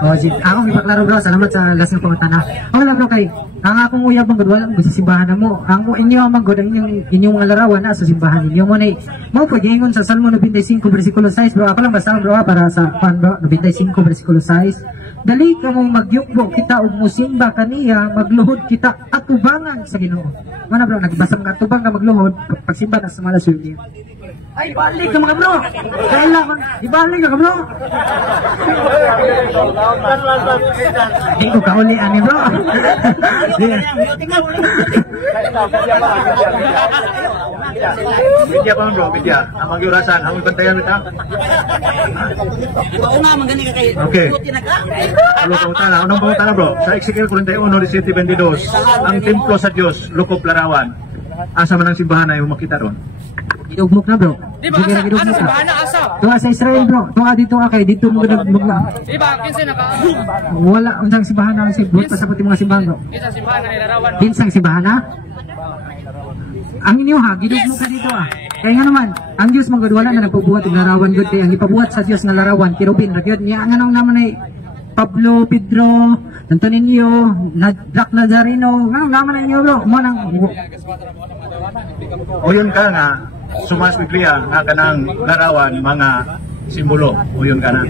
Ako ipaklaro bro, salamat sa last ng pangutana. Wala bro kay ang akong uyab ang wala mo sa simbahan mo. Ang inyo ang magod ang inyong mga larawan na sa simbahan ninyo mo nay mo pagingon sa Salmo 95 bersikulo 6 bro. Ako lang basta bro para sa bro 95 bersikulo 6. Dali ka mo magyukbo kita og musimba kaniya magluhod kita atubangan sa Ginoo. Mana bro nagbasa nga atubang ka magluhod pagsimba na sa malasyon niya. Ay, ibalik ka mga bro. Kailangan, ibalik ka bro. Hindi ko kaulian ni bro. Bidya pa bro, bidya. Ang magyurasan, ang bantayan nito. Okay. Ano pangutana? Unang pangutana bro, sa Ezekiel 41:22, ang templo sa Diyos, Lukop Larawan. Asa man ang simbahan na yung makita ron? Idugmok na bro. Di ba asa? Ano sa bahana asa? Tunga sa Israel bro. Tunga dito ka kay dito mo nagmug na. Di ba kinsa naka? Wala unsang simbahan na si buot pa sa puti mga simbahan bro. Kinsa simbahan na Larawan? Binsang simbahan na? Ang inyo ha, gidugmok ka dito ah. Kaya nga naman, ang Diyos mga wala na nagpabuhat ng larawan good kay ang ipabuhat sa Diyos na larawan, kirubin, ragyod niya ang anong naman ay Pablo, Pedro, Antoninio, Jack Nazareno, anong naman ay inyo bro? Mo nang O yun ka nga, sumas Biblia nga kanang larawan, mga simbolo. O yun ka na.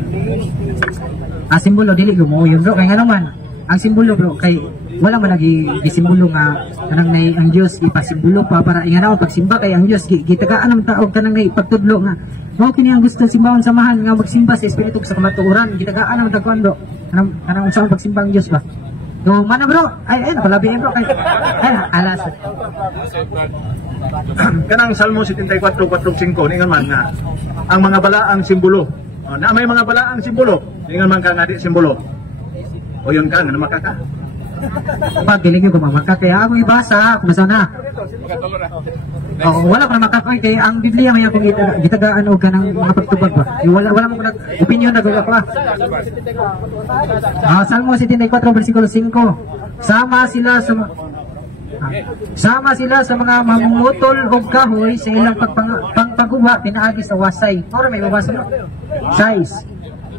simbolo dili mo yun bro. Kaya nga naman, ang simbolo bro kay wala man lagi gisimbolo nga kanang nay ang Dios ipasimbolo pa para inganaw pagsimba kay ang Dios gitagaan ang tao kanang nay pagtudlo nga mao kini ang gusto simbahon samahan nga magsimba sa espiritu sa kamatuoran gitagaan ang tagkuan bro kanang unsa ang pagsimba ang Dios ba so mana bro ay napalabi bro kay ay alas Kanang Salmo 74:4-5 ningan man nga ang mga balaang simbolo. Na may mga balaang simbolo, ningan man ka nga di simbolo. O yun ka nga na makaka. Pag giling ko mamaka kaya ako ibasa kung na. Wala pa makakay kay ang Biblia may akong gitagaan og kanang mga pagtubag ba. Wala mo nag opinion na gawa pa. Salmo 74:5. Sama sila sa mga mamungutol og kahoy sa ilang pagpangpaguha pinaagi sa wasay. Ora may babasa mo. 6.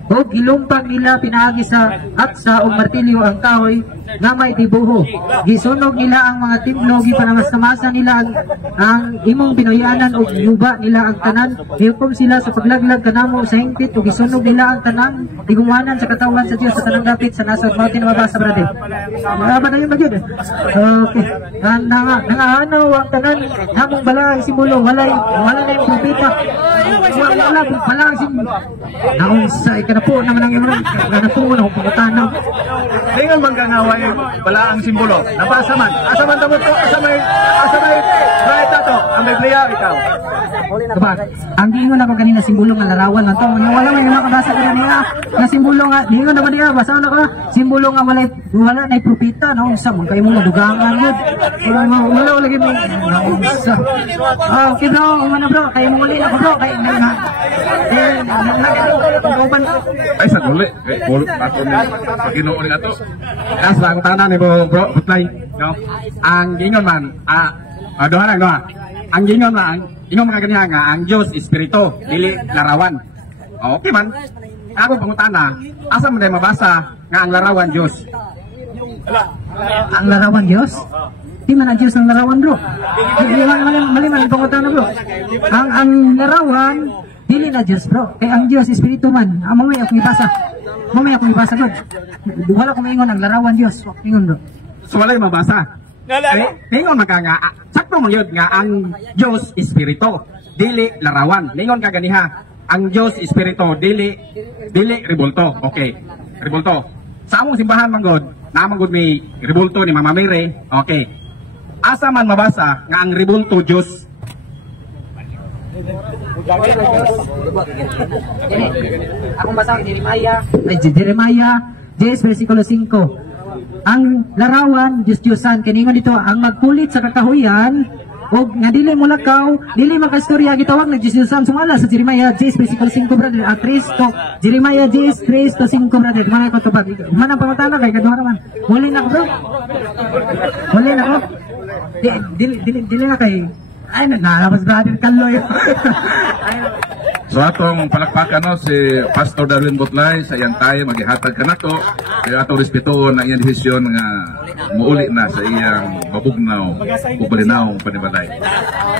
O gilumpag nila pinaagi sa atsa o martilyo ang kahoy nga may tibuho. Gisunog nila ang mga timlo, gipanamasa nila ang imong pinoyanan o yuba nila ang tanan. Gihukom sila sa paglaglag kanamo sa hingpit o gisunog nila ang tanan. Igumanan sa katawan sa Dios sa tanang dapit sa nasod mountain mabasa brother. Ba na yun magyud? Okay. Nangahanaw ang tanan namong bala ang simbolo wala na yung propeta. Wala ang simbolo. Naunsa ikanapo naman ang imong kanapo na pagkatanaw. Dingon man ka nga way balaang simbolo. Nabasa man. Asa man tamo to? Asa may right ato ang Biblia ikaw. Diba? Ang gingon ako kanina simbolo nga larawan lang to. Wala may nakabasa ka niya na simbolo nga. Gingon na ba niya? Basa na ka. Simbolo nga wala na propeta no unsa man kay mo madugangan gud. Wala lagi mo. Okay bro, umana bro kay mo uli ako bro kay na. Ay sa uli. Ako ni Paginoon ni ato. Nasa ang tanan ni bro Butlay. No? Ang gingon man doha lang doha. Ang gingon man ingon mga ganiha nga ang Dios espiritu dili larawan. Okay man. Ako pangutana, asa man day mabasa nga ang larawan Dios? Ang larawan Dios? Di man ang Dios ang larawan bro. Mali man ang pangutana bro. Ang larawan dili na Dios bro. Kay ang Dios espiritu man. Mamaya akong ibasa. Bro. Wala ko maingon ang larawan Dios. Ingon bro. So wala yung mabasa. Ningon man ka nga, sakto mo yun nga ang Diyos Espiritu, dili larawan. Ningon ka ganiha, ang Diyos Espiritu, dili ribulto. Okay, ribulto. Sa among simbahan manggod, namanggod may ribulto ni Mama Mary. Okay. Asa man mabasa nga ang ribulto Diyos? Akong basahin Jeremiah 10:5. Ang larawan Diyos-Diyosan kiningon dito ang magkulit sa kakahuyan og nga dili mo lakaw dili makastorya gitawag na Diyos-Diyosan sumala sa Jeremiah 10:5 brother Jeremiah 10:5 brother man ko tubag man ang pangutana kay kaduha naman huli na ko bro huli na ko dili na kay ay nalabas brother kaloy. So atong palakpakan no si Pastor Darwin Butlay sa iyang tayo maghihatag kanako kaya atong respetuon ang iyang desisyon nga muuli na sa iyang mabugnaw o balinaw panibalay.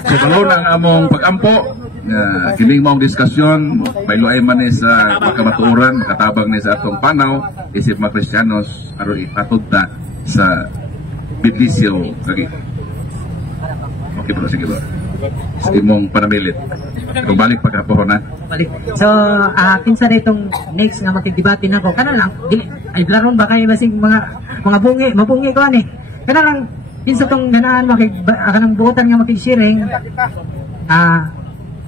So balo na ang among pagampo kining maong diskusyon bayloay man ni sa makamatuoran makatabang ni sa atong panaw isip mga Kristiyanos aron ipatud ta sa biblisyo lagi. Okay bro, sige bro. sa imong panamilit. Kung balik pagkapuhunan. Balik. So, kinsa na itong next nga makigdebate na ko. Kana lang, ay laron ba kayo basing mga bungi, mabungi ko ani. Kana lang, kinsa tong ganaan kanang buotan nga makig-sharing.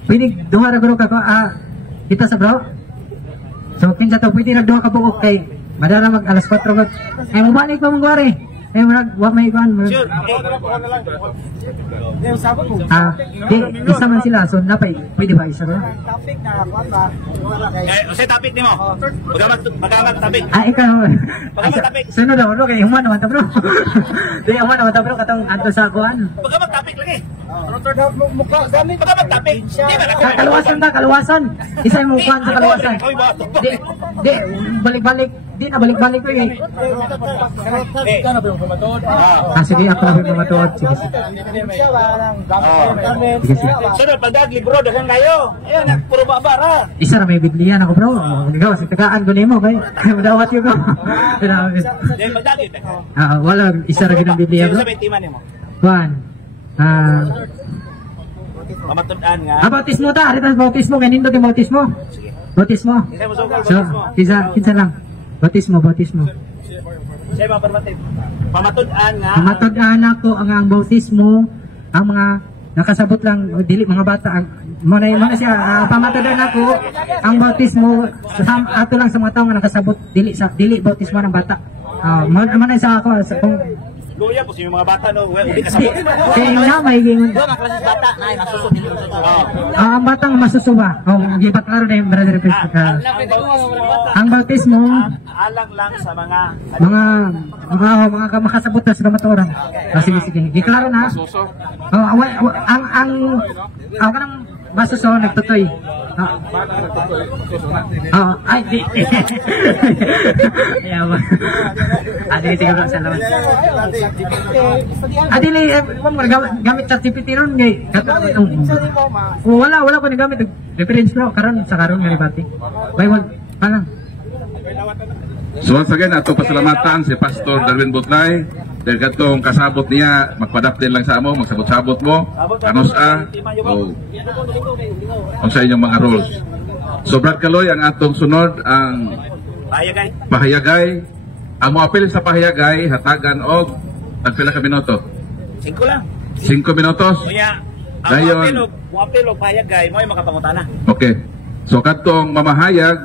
Pwede duha ra guro ka kita sa bro. So, kinsa to pwede na duha ka buok kay madara mag alas 4 gud. Ay mabalik pa mong gwari. Ay wa may iban. Isa man sila, so napay, pwede ba isa ba? Topic na, ba? Kasi topic ni mo. Magamat topic. Ikaw. Magamat topic. Sunod daw, no? Kaya human naman ta bro. Di human naman ta bro, katong anto sa kuan. Magamat topic lagi. Magamat topic. Kaluwasan. Isa mo kuan sa kaluwasan. Di, balik-balik. Di na balik-balik ko eh. Sige, ako na rin matod. Sige. Sunod, pagdag libro, dagang kayo. Ayan, puro babara. Isa na may Biblia na ko bro. Ikaw, sa tagaan ko nimo kay madawat yun ko. Wala, isa na ginang Biblia bro. Sabi, timan mo. Juan. Mamatudan nga. Bautismo ta, aritas bautismo, ganito yung bautismo. Bautismo. So, kinsa lang. Bautismo. Siya mga permatin. Pamatudan nga. Pamatudan ako ang bautismo, ang mga nakasabot lang, dili mga bata, muna siya, pamatudan ako, ang bautismo, ato lang sa mga tao nga nakasabot, dili bautismo ng bata. Muna sa ako, kung Luya po, yung mga bata, no? Hindi kasabot. kaya nga may gingon. Doon, ang klases bata, na nasusunod nila sa Ang batang masusuba. Gipat klaro na yung brother Christopher. Ang bautismo, alang lang sa mga makasabot na sa kamaturan. Sige. Giklaro na. Ang kanang masuso, nagtutoy. Ay, di. Adi, siguro sa lawan. Adi, gamit sa CPT ron. Wala ko nagamit. Reference bro, karon sa karon nga ibati. Bible, palang. So once again, ato pasalamatan si Pastor Darwin Butlay. Dahil katong kasabot niya, magpadap din lang sa amo, magsabot-sabot mo, ano sa, o sa inyong mga rules. So Brad Kaloy, ang atong sunod, ang pahayagay. Ang mo apil sa pahayagay, hatagan og tagpila ka minuto. 5 lang. 5 minutos. Kuya, Dayon. ang apil o pahayagay, mo ay makapangutana. Okay. So katong mamahayag,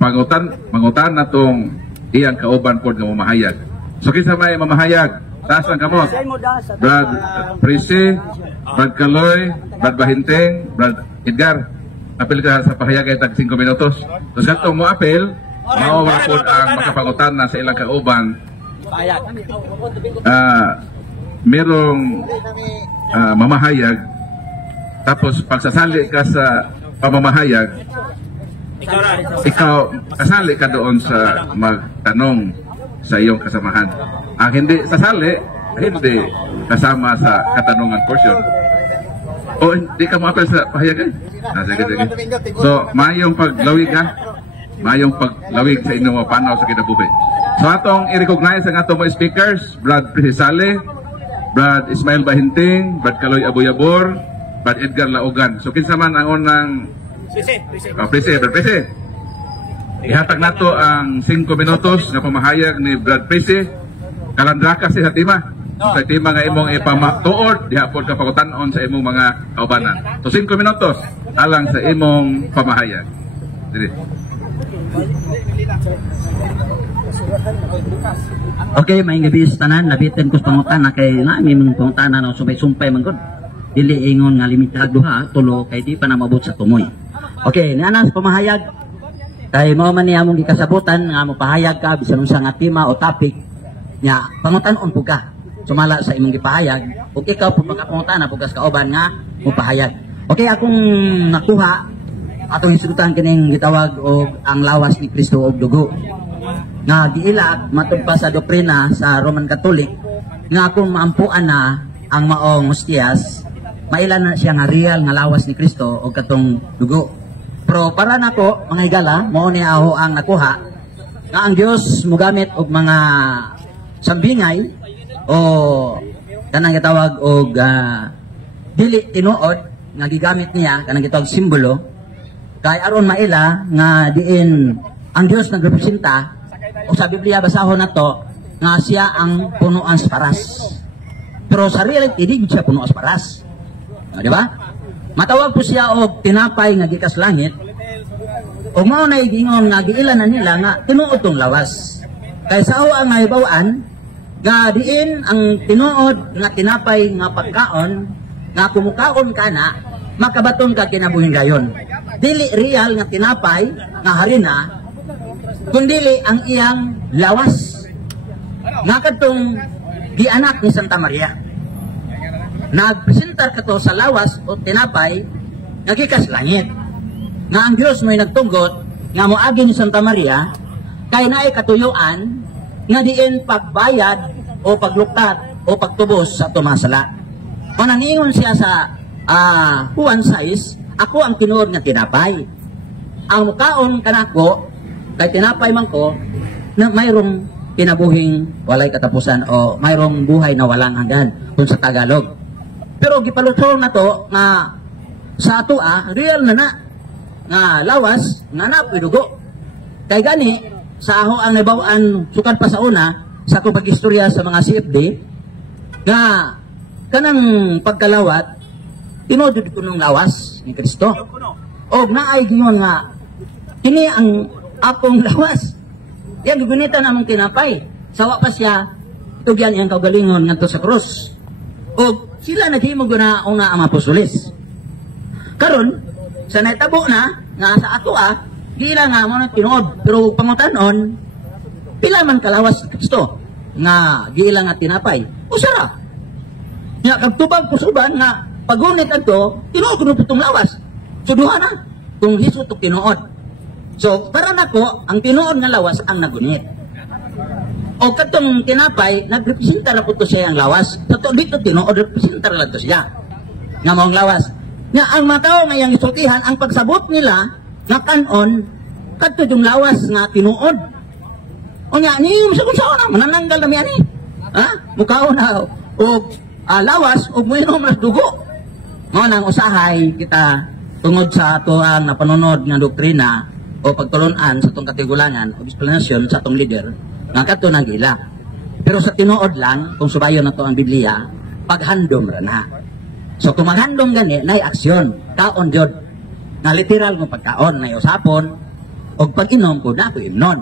pangutan na tong iyang kauban po nga mamahayag. So kinsa may mamahayag? Taas ang kamot. Brad Prisi, Brad Kaloy, Brad Bahinteng, Brad Edgar. Apil ka sa pahayag ay tag 5 minutos. So katong mo apil, mawawala po ang makapangutan na sa ilang kauban. Merong mamahayag. Tapos pagsasali ka sa pamamahayag, ikaw kasali ka doon sa magtanong sa iyong kasamahan. Ang hindi sasali, hindi kasama sa katanungan portion. O hindi ka makapil sa pahayagan. Sige. So, mayong paglawig ha. Mayong paglawig sa inyong mga panaw sa kinabuhi. So, atong i-recognize ang atong mga speakers, Brad Prisale, Brad Ismael Bahinting, Brad Kaloy Abuyabor, Brad Edgar Laugan. So, kinsa man ang unang Prisi. Ihatag nato ang 5 minutos na pamahayag ni Brad Prisi. Kalandra kasi sa tima. Sa tima nga imong ipamatuod, dihapon ka pagutanon sa imong mga kaubanan. So 5 minutos alang sa imong pamahayag. Dili. Okay, may gabi sa tanan, nabitin ko sa pangutana kay may mga pangutana na sumpay-sumpay man gud. Dili ingon nga limitad duha, tulo kay di pa na mabot sa tumoy. Okay, niana sa pamahayag. Kay mo man niya mong gikasabutan nga mo pahayag ka bisan unsa nga tema o topic nya pangutan-on pud ka. Sumala sa imong gipahayag, ug ikaw pud magapangutana pud ka kauban nga mo pahayag. Okay, akong nakuha atong hisgutan kining gitawag og ang lawas ni Kristo og dugo. Nga giila matud pa sa doktrina sa Roman Catholic nga akong maampuan na ang maong hostias, mailan na siya nga real nga lawas ni Kristo og katong dugo. Pero para nako mga higala, mao ni aho ang nakuha nga ang Dios mogamit og mga sambingay o kanang gitawag og dili tinuod nga gigamit niya kanang gitawag simbolo kay aron maila nga diin ang Dios nagrepresenta o sa Biblia basahon nato nga siya ang punuan sa paras. Pero sa reality di siya punuan sa paras. Di ba? Matawag po siya og tinapay nga gikas langit. O mao na igingon nga giilan na nila nga tinuod tong lawas. Kay sao ang nahibawan nga diin ang tinuod nga tinapay nga pagkaon nga kumukaon ka na makabaton ka kinabuhing gayon. Dili real nga tinapay nga harina kundili ang iyang lawas nga kadtong gianak ni Santa Maria. Nagpresentar kato sa lawas o tinapay nga gikas langit. Nga ang Dios may nagtugot nga moagi ni Santa Maria kay naay katuyuan nga diin pagbayad o pagluktat o pagtubos sa tumasala. O nangingon siya sa Juan 6, ako ang tinuod nga tinapay. Ang mukaon kanako kay tinapay man ko na mayroong kinabuhing walay katapusan o mayroong buhay na walang hanggan kung sa Tagalog. Pero gipaluto na to nga sa ato real na nga lawas nga napidugo. Kay gani sa aho ang nabawaan sukad pa sa una sa atong pag-istorya sa mga CFD nga kanang pagkalawat tinuod ko ng lawas ni Kristo. Og naay gingon nga kini ang akong lawas. Yan gigunita namong tinapay. Sawa pa siya tugyan iyang kaugalingon ngadto sa krus. Og sila naghimo guna una ang apostoles. Karon sa naitabo na nga sa ato gila nga mo na tinuod pero pangutanon pila man kalawas ni Kristo nga gila nga tinapay. Usara. Nya kagtubag kusuban nga pagunit adto tinuod kuno putong lawas. Suduha na kung Hesus ug tinuod. So para nako ang tinuod nga lawas ang nagunit. O katong tinapay nagrepresenta na puto siya ang lawas. Totoo dito tinuod representa lang to siya. Nga maong lawas. Nga ang matao nga yang isultihan ang pagsabot nila nga kanon kadto yung lawas nga tinuod. O nya ni sa kunsaon manananggal na mi ani. Mukaon na og lawas og moinom mas dugo. Mao nang usahay kita tungod sa ato ang napanunod nga doktrina o pagtulunan sa itong katigulangan o explanation sa itong leader nga kadto nagila. Pero sa tinuod lang kung subayon na to ang Biblia paghandom ra na. So kung maghandom gani nay aksyon kaon jud nga literal ng pagkaon na usapon o pag-inom ko na po imnon.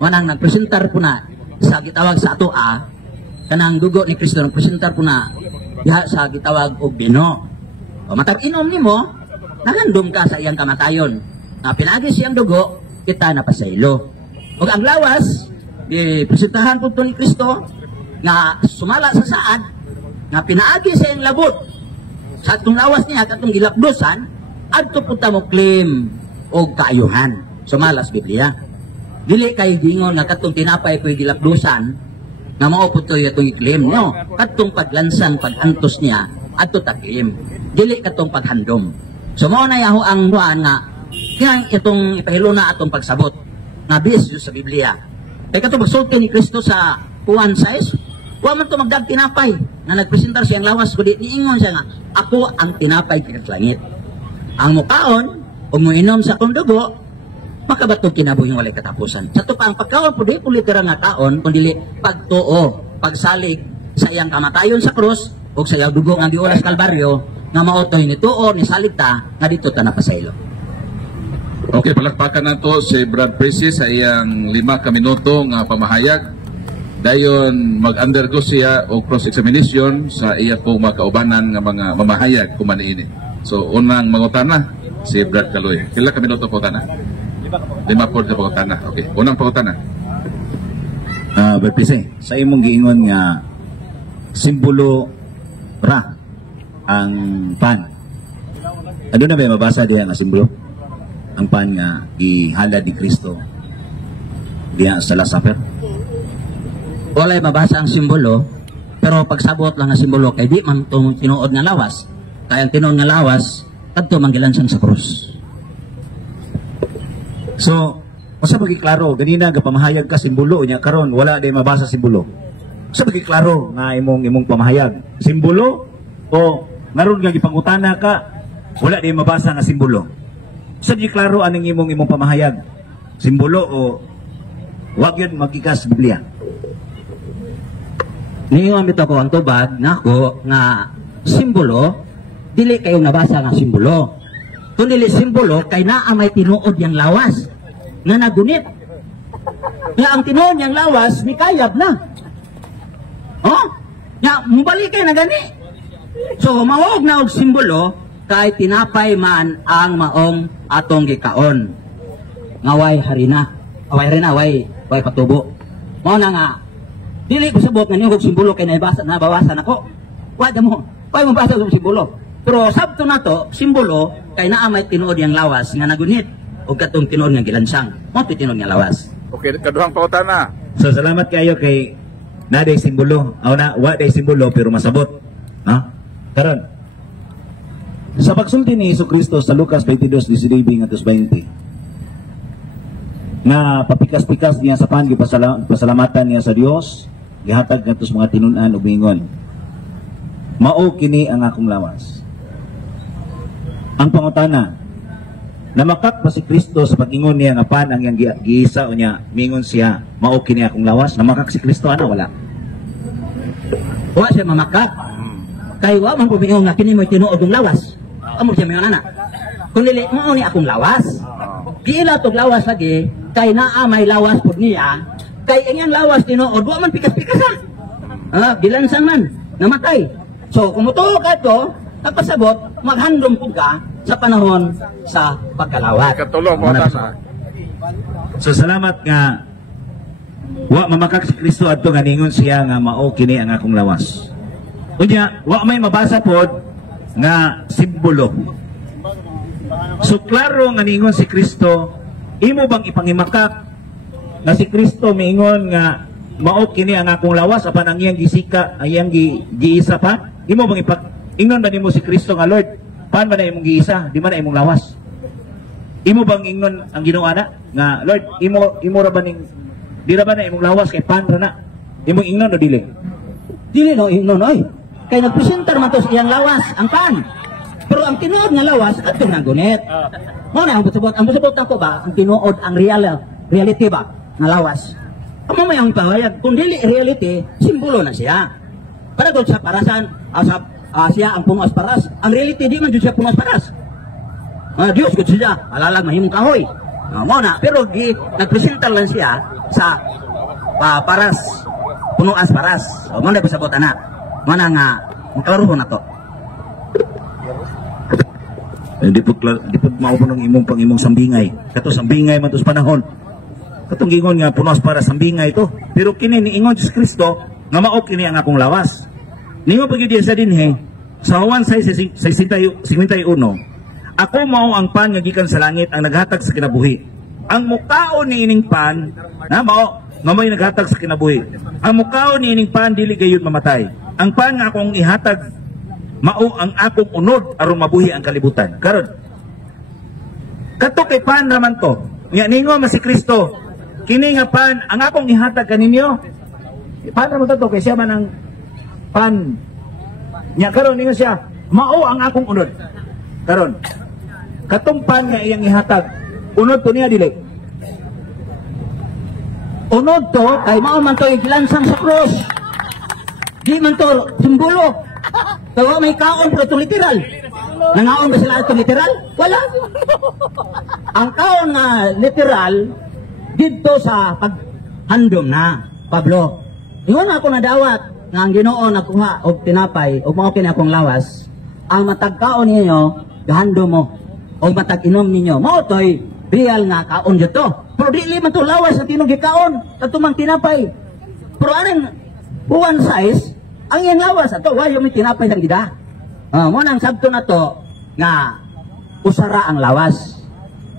Manang nagpresentar po na sa gitawag sa ato kanang dugo ni Kristo nagpresentar po na diha sa gitawag og bino. O matag inom nimo naghandom ka sa iyang kamatayon. Na pinagi siyang dugo kita napasaylo. O ang lawas presentahan po ni Kristo nga sumala sa saad nga pinaagi sa iyang labot sa atong lawas niya katong gilapdosan adto punta mo claim og kaayuhan sumalas Biblia. Dili kay gingon nga katong tinapay ko'y gilapdosan nga mao pud to atong i-claim no. Katong paglansan pagantos niya adto ta claim. Dili katong paghandom. So mao na yaho ang duan nga kaya itong ipahiluna atong pagsabot nga bisyo sa Biblia. Kaya katong magsulti ni Kristo sa Juan 6, wa man to magdag tinapay na nagpresentar siyang lawas kundi niingon siya nga ako ang tinapay kikas langit. Ang mukaon o muinom sa akong dugo makabatog kinabuhing walay katapusan. Sa to pa ang pagkaon pud di literal nga kaon kundi pagtuo, pagsalig sa iyang kamatayon sa krus ug sa iyang dugo nga giulas Kalbaryo nga maotoy ni tuo ni saligta nga dito ta napasaylo. Okay, palakpakan na to si Brad Presi sa iyang 5 ka minuto nga pamahayag. Dayon mag-undergo siya o cross-examination sa iya pong mga kaubanan nga mga mamahayag kumaniini. So, unang mangutana si Brad Kaloy. Kila ka minuto pangutana? 5 po na pangutana. Okay, unang pangutana. Brad Presi, sa imong giingon nga simbolo ra ang pan. Ano na ba mabasa diha nga simbolo? Ang pan nga ihalad ni Kristo diha sa Last Supper. Walay mabasa ang simbolo pero pagsabot lang ang simbolo kay di man tong tinuod nga lawas. Kaya ang tinuod nga lawas kadto manggilansan sa krus. So, usa pagi klaro ganina gapamahayag ka simbolo nya karon wala day mabasa simbolo. Usa pagi klaro nga imong pamahayag simbolo o ngaron nga gipangutana ka, wala di mabasa nga simbolo. Sa di klaro anong imong pamahayag? Simbolo o wag yun magikas Biblia? Niyon bitaw ko ang tubag nako nga simbolo dili kayo nabasa nga simbolo. Kung dili simbolo kay naa may tinuod yang lawas nga nagunit. Nga ang tinuod yang lawas ni kayab na. Oh? Nga mubalik kay na gani. So mawag na og simbolo kay tinapay man ang maong atong gikaon. Ngaway harina. Away patubo. Mao na nga dili ko sabot nga niyog simbolo kay nabawasan ako. Wala mo basa og simbolo. Pero sabto na to, simbolo kay naa may tinuod yang lawas nga nagunit o katong tinuod nga gilansang. Mo tinuod nga lawas. Okay, kaduhang pangutana. So salamat kayo kay naday simbolo. Aw na wa day simbolo pero masabot. No? Karon. Sa pagsulti ni Jesucristo sa Lucas 22:19-20 na papikas-pikas niya sa pan pasalamatan niya sa Dios, gihatag ngadto sa mga tinun-an ug mingon. Mao kini ang akong lawas. Ang pangutana, namakak ba si Kristo sa pag-ingon niya nga pan ang iyang giisa o niya, mingon siya, mao kini akong lawas? Namakak si Kristo, ano? Wala. Wa siya mamakak. Kay wa man pumingon nga kini mo tinuod ng lawas. Amo siya mingon ana. Kung dili mao ni akong lawas. Giila tog lawas lagi kay naa may lawas pud niya. Kay iyang lawas tinuod wa man pikas-pikas ha. Gilansang man, namatay. So kung mutuo ka to, kapasabot, maghandom po ka sa panahon sa pagkalawat. Katulong po tama. So salamat nga wa mamakak si Kristo adto nga ningon siya nga mao kini ang akong lawas. Unya, wa may mabasa pod nga simbolo. So klaro nga ningon si Kristo, imo bang ipangimakak na si Kristo miingon nga mao kini ang akong lawas apan ang iyang gisika, ang iyang giisa pa? Imo bang ingnon ba nimo si Kristo nga Lord, paan ba na imong giisa, di man na imong lawas? Imo bang ingnon ang Ginoo ana nga Lord, imo ra ba ning di ra ba na imong lawas kay paan ra na? Imong ingnon o dili? Dili no ingnon oy. Kay nagpresentar man to sa iyang lawas ang pan. Pero ang tinuod nga lawas adto nang gunit. Mao na ang busubot ako ba ang tinuod ang reality ba nga lawas. Amo may ang pahayag kung dili reality, simbolo na siya. Para gud sa parasan siya ang puno asparas. Ang reality di man jud siya puno asparas. Dios gud siya, alalag mahimong kahoy. Mo na, pero nagpresentar lang siya sa paras, puno asparas. Mo na pasabot ana. Mo na nga magkaroon na to. Di po mao po ng imong sambingay. Kato sambingay man tos panahon. Katong gingon nga puno asparas sambingay to. Pero kini niingon si Kristo nga mao kini ang akong lawas. Ningon pag diyan sa dinhe sa Juan 6:51, ako mao ang pan nga gikan sa langit ang naghatag sa kinabuhi. Ang mukaon ni ining pan na mao may naghatag sa kinabuhi. Ang mukaon ni ining pan dili gayud mamatay. Ang pan nga akong ihatag mao ang akong unod aron mabuhi ang kalibutan. Karon kato kay pan raman to. Nya ningon si Kristo, kini nga pan ang akong ihatag kaninyo. Pan raman to kay siya man ang pan. Nya karon ningon siya, mao ang akong unod. Karon katong pan nga iyang ihatag, unod to niya dili. Unod to kay mao man to igilansang sa cross. Di man to simbolo. Tawa may kaon pero ito literal. Nangaon ba sila ito literal? Wala. Ang kaon nga literal dito sa paghandom na Pablo. Ingon ako na dawat nga ang Ginoo nagkuha og tinapay og mao kini akong lawas. Ang matag kaon ninyo gahandom mo og matag inom ninyo. Mao toy real nga kaon jud to. Pero dili man to lawas ang tinong gikaon katumang tinapay. Pero aning one size ang iyang lawas ato, wayo may tinapay ng gida. Mo nang sabto na to nga usara ang lawas.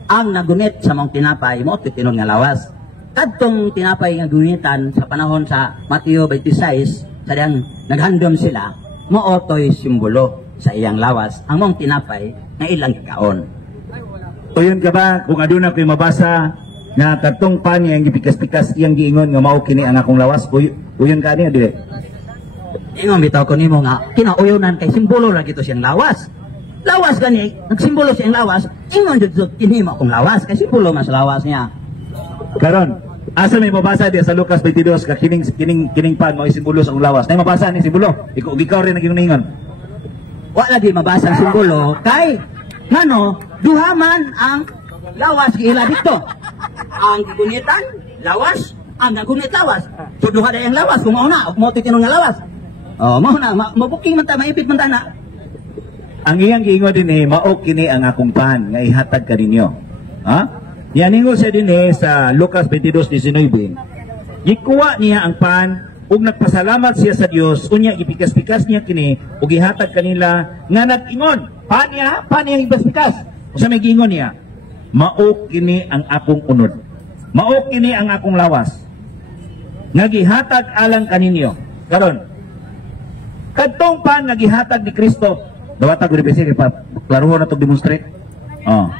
Ang nagunit sa mong tinapay mo tinon nga lawas. Kadtong tinapay nga gunitan sa panahon sa Mateo 26 sa diyang naghandom sila, mootoy simbolo sa iyang lawas ang mong tinapay nga ilang kaon. Tuyon ka ba kung aduna ko'y mabasa na kadtong pan nga gipikas-pikas iyang giingon nga mao kini ang akong lawas? Uyon ka niya dili. Ingon bitaw ko nimo nga kinauyonan kay simbolo ra gito siyang lawas. Lawas gani, nagsimbolo siyang lawas, ingon jud kinimo akong lawas kay simbolo mas lawas niya. Karon, asa may mabasa diya sa Lucas 22 ka kining pan mao simbolo sa lawas. Nay mabasa ni simbolo. Ikaw rin ang ingon. Wa lagi mabasa ang simbolo kay ngano duha man ang lawas gila dito. Ang gunitan lawas, ang nagunit lawas. So duha day ang lawas kung mao na, mo titinong nga lawas. Oh, mao na mabuking man ta, maipit man ta na. Ang iyang giingon din mao kini ang akong pan nga ihatag kaninyo. Ha? Yan ingon siya din sa Lucas 22:19. Gikuha niya ang pan ug nagpasalamat siya sa Dios, unya gipikas-pikas niya kini ug gihatag kanila nga nag-ingon. Pan niya gipikas-pikas. Usa may giingon niya, mao kini ang akong unod. Mao kini ang akong lawas. Nga gihatag alang kaninyo. Karon, kadtong pan nga gihatag ni Kristo, dawata ko dipisi kay klaruhon na to demonstrate. Oh.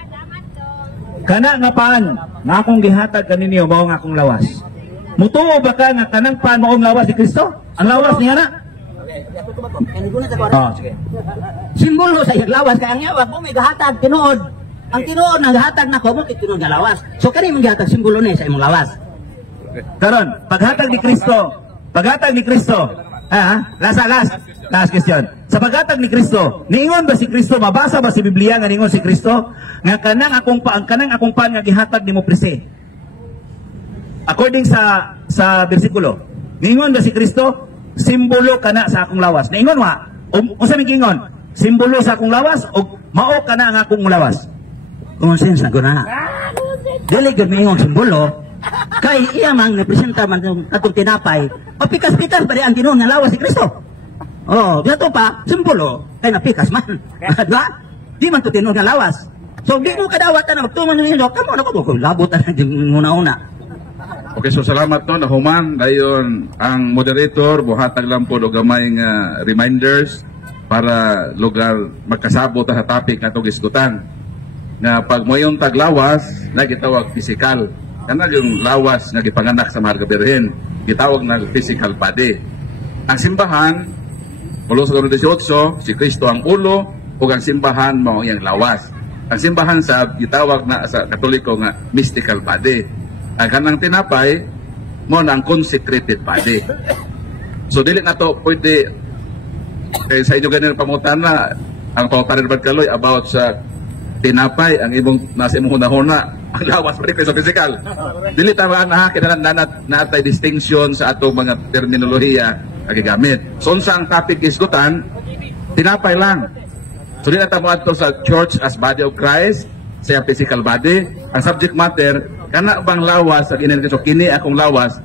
Kana nga pan nga akong gihatag kaninyo mao nga akong lawas. Mutuo ba ka nga kanang pan mao ang lawas ni Kristo? Ang lawas niya na. Oh, sige. Simbolo sa iyang lawas kay ang yawa mo may gahatag tinuod. Ang tinuod nga gahatag nako mo kay tinuod nga lawas. So kani mong gihatag simbolo ni sa imong lawas. Karon, paghatag ni Kristo, last question. Sa paghatag ni Kristo, niingon ba si Kristo, mabasa ba si Biblia nga niingon si Kristo nga kanang akong pan nga gihatag nimo prese? According sa bersikulo, niingon ba si Kristo, simbolo kana sa akong lawas? Niingon wa? Unsa may giingon? Simbolo sa akong lawas o mao kana ang akong lawas? Konsens na guna. Dili gud miingong simbolo. Kay iya mang representa man atong tinapay, mapikas-pikas ba ang tinuod nga lawas si Kristo? Oh, dito pa simbolo kay napikas man. Diba? Di man to tinuod nga lawas. So di mo kadawat na magtuman ni Hilo, kamo na ko labot na una-una. Okay, so salamat no, nahuman. Dayon ang moderator buhatag lang po og gamay nga reminders para lugar magkasabot sa topic atong isgutan. Na pag moyon taglawas, na gitawag physical. Kana yung lawas nga gipanganak sa Mahal nga Birhen, gitawag na physical body. Ang simbahan, ulo sa 18, si Kristo ang ulo, ug ang simbahan mao iyang lawas. Ang simbahan sa gitawag na sa Katoliko nga mystical body. Ang kanang tinapay mo na ang consecrated body. So dili na to pwede kay sa inyo ganin pangutana ang pangutanan bad kaloy about sa tinapay ang imong nasa imong hunahuna ang lawas pa rin sa physical. Dili tama na natay distinction sa atong mga terminolohiya ang gigamit. So unsa ang topic isgutan, tinapay lang. So di na tamo ato sa church as body of Christ, sa physical body. Ang subject matter, kana bang lawas sa kini so kini akong lawas,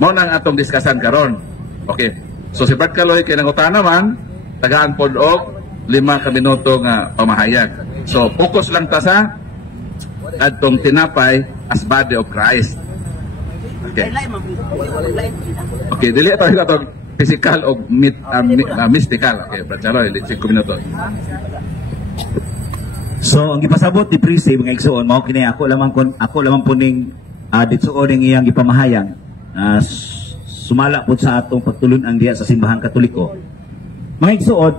mao nang atong diskusan karon. Okay. So si Brad Kaloy kay nangutana man, tagaan pod og 5 ka minuto nga pamahayag. So focus lang ta sa atong tinapay as body of Christ. Okay. Okay, dili ito atong physical o mystical. Okay, Brad Kaloy, 5 minuto. So ang gipasabot ni Prisi mga igsoon mao kini ako lamang po ning ditsuon ning iyang gipamahayag sumala pud sa atong pagtulon-an diha sa simbahang Katoliko. Mga igsoon,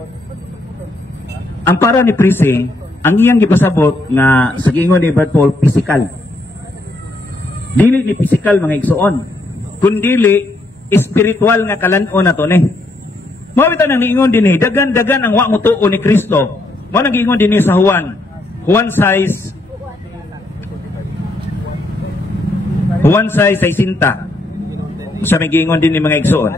ang para ni Prisi, ang iyang gipasabot nga sa giingon ni Brad Paul physical. Dili ni physical mga igsoon, kundili espiritual nga kalan-on nato ni. Mao bitaw nang niingon dinhi dagan-dagan ang wa mo tuo ni Kristo. Mao nang giingon dinhi sa Juan 6:60. Sa may giingon din ni mga igsoon.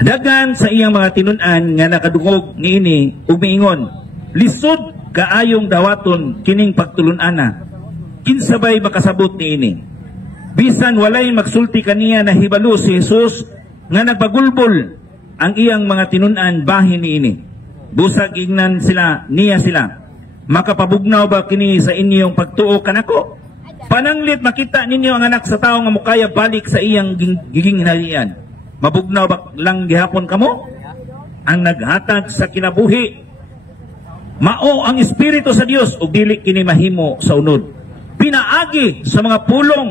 Dagan sa iyang mga tinun-an nga nakadungog niini ug miingon, lisod kaayong dawaton kining pagtulun-ana. Kinsabay makasabot niini. Bisan walay magsulti kaniya na hibalo si Jesus nga nagbagulbol ang iyang mga tinun-an bahin niini. Busag ingnan niya sila. Makapabugnaw ba kini sa inyong pagtuo kanako? Pananglit makita ninyo ang anak sa tao nga mukaya balik sa iyang giging hinalian. Mabugnaw ba lang gihapon kamo? Ang naghatag sa kinabuhi. Mao ang Espiritu sa Dios ug dili kini mahimo sa unod. Pinaagi sa mga pulong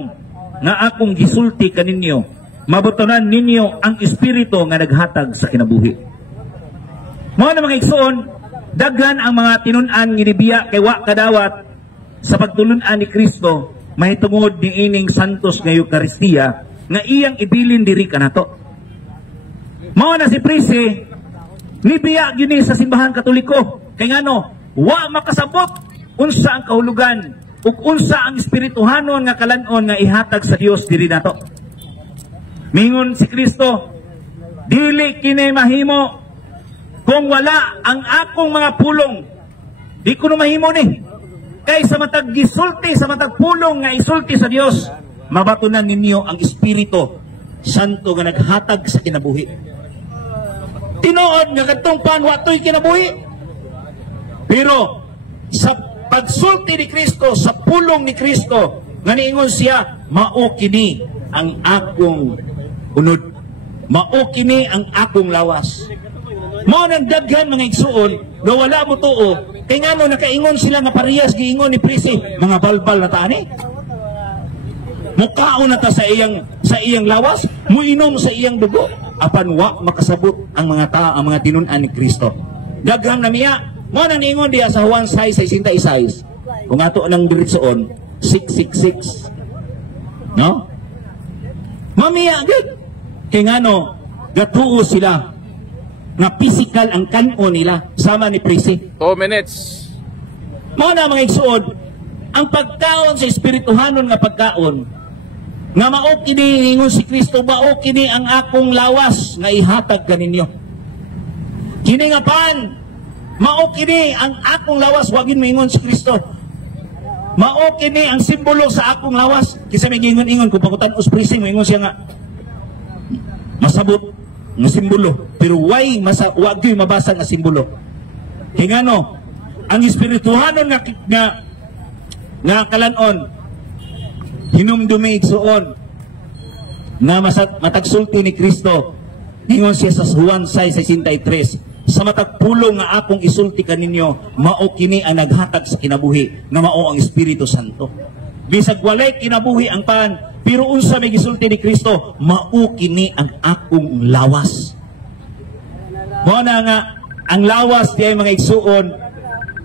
nga akong gisulti kaninyo. mabutunan ninyo ang espiritu nga naghatag sa kinabuhi. Mao na mga igsoon, daghan ang mga tinun-an ginibiya kay wa kadawat sa pagtulun-an ni Kristo mahitungod ni ining santos nga Eucharistia nga iyang ibilin diri kanato. Mao na si Prisi nibiya gyud sa simbahan Katoliko kay ngano wa makasabot unsa ang kahulugan ug unsa ang espirituhanon nga kalan-on nga ihatag sa Dios diri nato. Mingon si Kristo, dili kini mahimo kung wala ang akong mga pulong. Di ko na mahimo ni. Kay sa matag gisulti, sa matag pulong nga isulti sa Dios, mabatunan ninyo ang Espiritu Santo nga naghatag sa kinabuhi. Tinuod nga kadtong pan watoy kinabuhi. Pero sa pagsulti ni Kristo, sa pulong ni Kristo, nga niingon siya, mao kini ang akong unod. Mao kini ang akong lawas. Mao nang daghan mga igsuon nga wala mo tuo kay ngano nakaingon sila nga parehas giingon ni Prisi mga balbal na tani. Mukaon na ta sa iyang lawas, muinom sa iyang dugo apan wa makasabot ang mga tinun-an ni Kristo. Daghan na miya mo nang ingon diya sa Juan 6:66. Kung ato nang diretsoon 666. No? Mamiya gid kay ngano gatuo sila nga physical ang kanon nila sama ni Prisi. 2 minutes. Mao na mga igsuon, ang pagkaon sa espirituhanon nga pagkaon nga mao kini ingon si Kristo, mao kini ang akong lawas nga ihatag kaninyo. Kini nga pan, mao kini ang akong lawas, wagin maingon si Kristo. Mao kini ang simbolo sa akong lawas. Kisa may gingon-ingon kung pakutan-os Prisi, maingon siya nga masabot nga simbolo, pero wag mabasa nga simbolo. Kaya ngano, ang espirituhanon nga kalan-on hinumdumi igsuon nga matagsulti ni Kristo. Ingon siya sa Juan 6:63, sa matagpulong nga akong isulti kaninyo, mao kini ang naghatag sa kinabuhi, nga mao ang Espiritu Santo. Bisag walay kinabuhi ang pan, pero unsa may gisulti ni Kristo, mao kini ang akong lawas. Mao na nga ang lawas diay mga igsuon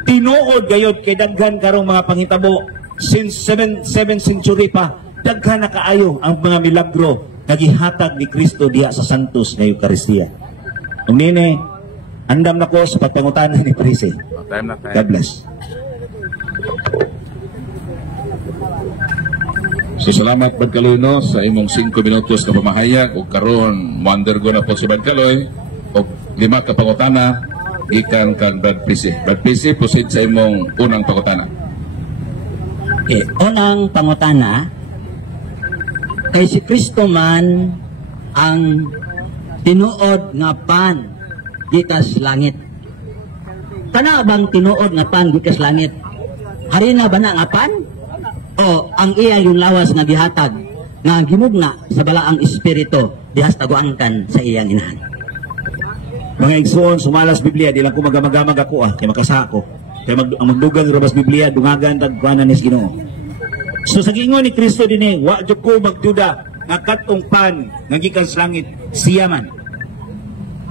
tinuod gayud kay daghan karong mga panghitabo since 7th century pa, daghan na kaayo ang mga milagro nga gihatag ni Kristo diha sa santos nga Eucharistia. Ug nini andam na ko sa pagpangutanan ni Prisi. God bless. So salamat Brad Kaloy no sa imong 5 minutos na pamahayag ug karon mo-undergo na po si Brad Kaloy og 5 ka pangutana gikan kan Brad Prisi. Brad Prisi, proceed sa imong unang pangutana. Okay, unang pangutana, kay si Kristo man ang tinuod nga pan gikas langit. Kana bang tinuod nga pan gikas langit? Harina ba na nga pan? O ang iya yung lawas nga gihatag nga gimugna sa balaang espiritu dihas taguangkan sa iyang inahan. Mga igsoon, sumalas Biblia, di lang ko magagamag ako kay makasa ako. Kaya ang magdugang rabas Biblia, dungagan tagkuanan ni Ginoo. So sa giingon ni Kristo dinhi, wa jud ko magduda nga katong pan nga gikan sa langit siya man.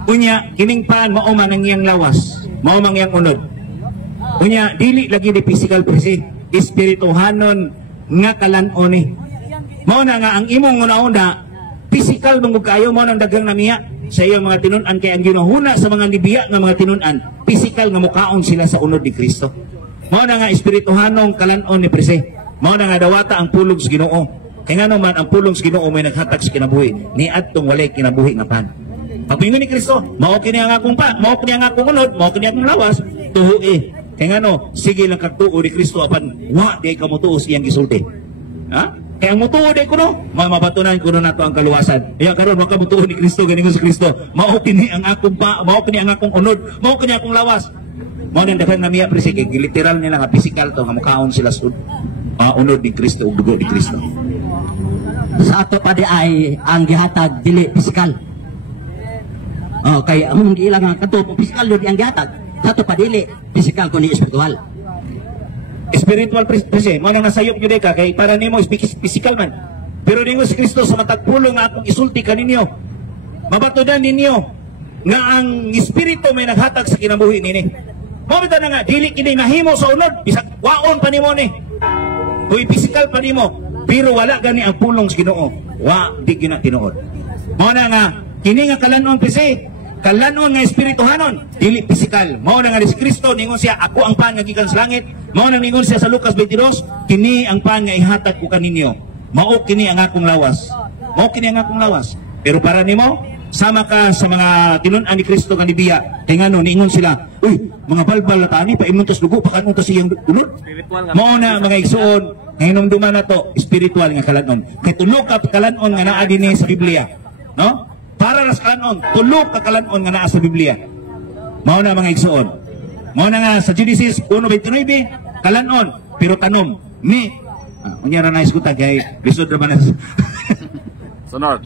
Unya kining pan mao man ang iyang lawas, mao man iyang unod. Unya dili lagi ni physical Prisi, espirituhanon nga kalan-on ni. Mao na nga ang imong una-una physical mong kayo mo nang dagang namiya sa iyong mga tinun-an kay ang ginahuna sa mga nibiya nga mga tinun-an physical nga mukaon sila sa unod ni Kristo. Mao na nga espirituhanong kalan-on ni Prisi. Mao na nga dawata ang pulong sa Ginoo. Kay ngano man ang pulong sa Ginoo may naghatag sa kinabuhi ni adtong walay kinabuhi nga pan. Pagpingon ni Kristo, mao kini ang akong pa, mao kini ang akong unod, mao kini ang lawas, tuhui. Kay ngano, sige lang kagtuo ni Kristo apan wa di ka motuo sa iyang gisulti. Ha? Kaya ang mutuo di ko no, mamabatunan ko nato ang kaluwasan. Kaya karon maka mutuo ni Kristo ganingon si Kristo, mao kini ang akong pa, mao kini ang akong unod, mao kini akong lawas. Mao nang daghang namiya Prisi kay literal nila nga physical to nga mukaon sila sa unod ni Kristo ug dugo ni Kristo. Sa ato pa di ay ang gihatag dili pisikal. Kay among giilang nga kadto pisikal di ang gihatag. Sa ato pa dili pisikal kundi espiritual. Spiritual Prisi, mo nang nasayop gyud ka kay para nimo pisikal man. pero ningon si Kristo sa matag pulong nga akong isulti kaninyo. Mabatudan ninyo nga ang espiritu may naghatag sa kinabuhi nini. Mao bitaw na nga dili kini nahimo sa unod, bisag waon pa nimo ni. Kuy physical pa nimo, pero wala gani ang pulong sa Ginoo. Wa di gina tinuod. Mao na nga kini nga kalanon pisi, kalanon nga espirituhanon, dili physical. Mao na nga si Kristo ningon siya, ako ang pan nga gikan sa langit. Mao na ningon siya sa Lucas 22, kini ang pan nga ihatag ko kaninyo. Mao kini ang akong lawas. Mao kini ang akong lawas. Pero para nimo, sama ka sa mga tinun-an ni Kristo nga nibiya. Kay ngano niingon sila, uy, mga balbal na tani pa imuntos dugo pa kanon to siyang dulot. Mao na mga igsuon, ngayon duman na to spiritual nga kalanon. Kay tulo ka kalanon nga naa dinhi sa Biblia, no? Para ras kalanon, tulo ka kalanon nga naa sa Biblia. Mao na mga igsuon. Mao na nga sa Genesis 1:29, kalanon pero tanom ni unya ra nais ko ta kay lisod ra man.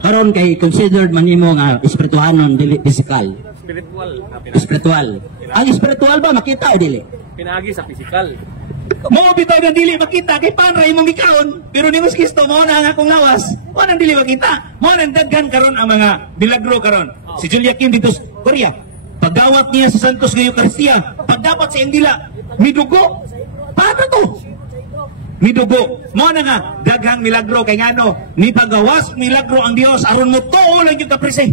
Karon kay considered man nimo nga espirituhanon dili physical. Spiritual. Ang spiritual ba makita o dili? Pinaagi sa physical. Mo bitaw nga dili makita kay pan ra imong gikaon, pero ni Kristo mao na ang akong lawas. Mao nang dili makita. Mao nang daghan karon ang mga milagro karon. Si Julia Kim dito sa Korea, pagdawat niya sa Santos nga Eucharistia, pagdapat sa iyang dila, midugo. Paano to? Midugo. Mao na nga daghang milagro kay ngano ni pagawas milagro ang Dios aron mo tuo lang yung kaprise.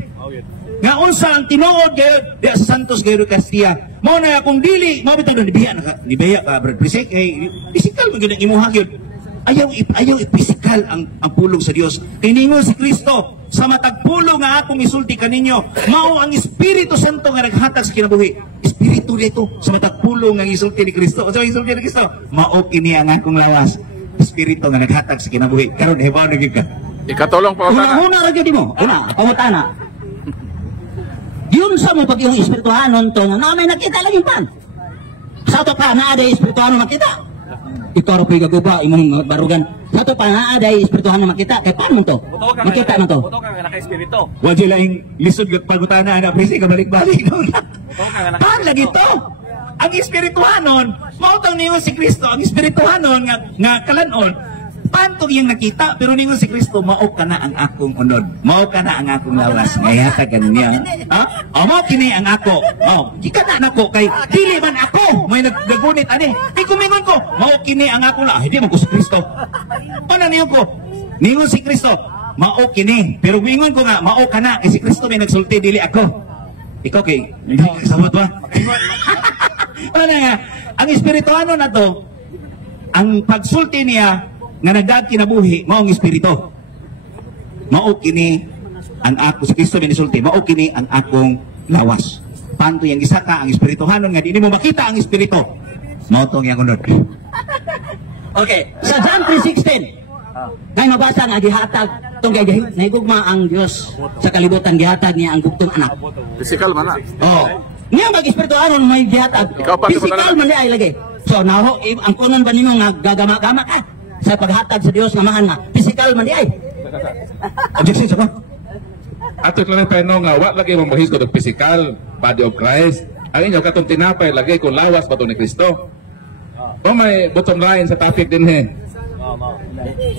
Nga unsa ang tinuod gayud di sa Santos nga Eucharistia. Mao na kung dili mao bitaw nibiya ka brad prise kay physical man gyud ang imuha gyud. Ayaw physical ang pulong sa Dios. Kay ningon si Kristo sa matag pulong nga akong isulti kaninyo, mao ang Espiritu Santo nga naghatag sa kinabuhi. Espiritu dito sa matag pulong nga isulti ni Kristo. Sa isulti ni Kristo, mao kini ang akong lawas. Espiritu nga naghatag sa kinabuhi. Karon hebaw na gyud ka. Ikatulong pa utana. Una ra gyud mo. Una, pangutana. Yun sa mo pag yung espirituhanon to na may nakita lagi pan. Sa to pa na ada espirituhanon makita. Ikaw ra po'y gaguba imong barugan. Sa to pa na ada espirituhanon makita kay paano to? Makita man to. Buto ka nga naka-espiritu. Wa di laing lisod gat pagutana na presi ka balik-balik doon. Pan lagi to. Ang espirituhanon, mao tang ningon si Kristo, ang espirituhanon nga kalanon. Pantog yung nakita, pero ningon si Kristo, mao ka na ang akong unod. Mao ka na ang akong lawas. Ngayatagan niya. Ha? O, mao kini ang ako. O, ika na nako kay dili man ako. May nagdagunit, ani. Di kumingon ko, mao kini ang akong lawas. Hindi man ko si Kristo. Ano niyo ko? Ningon si Kristo, mao kini. Pero wingon ko nga, mao ka na. Kasi si Kristo may nagsulti, dili ako. Ikaw kay, hindi kasabot ba? Ano nga, ang espirituano na to, ang pagsulti niya, nga nagdag kinabuhi mao ang espiritu. Mao kini ang ako si Kristo binisulti, mao kini ang akong lawas. Panto yang gisaka ang espirituhanon nga di mo makita ang espiritu. Mao tong yang unod. Okay, sa John 3:16. Ngay mabasa nga gihatag tong nahigugma ang Dios sa kalibutan gihatag niya ang bugtong anak. Physical man na. Oh. Niya mag-espirituhanon may gihatag. Physical man ay lagi. So naho ang kunon ba nimo nga gagama-gama ka? Sa paghatag sa Dios nga mahal nga physical man di ay. Objection sa ko. Ato lang tayo nga wa lagi mong mahisgo ng physical body of Christ. Ang inyo katong tinapay lagi kung lawas ba to ni Kristo. O may bottom line sa topic din he.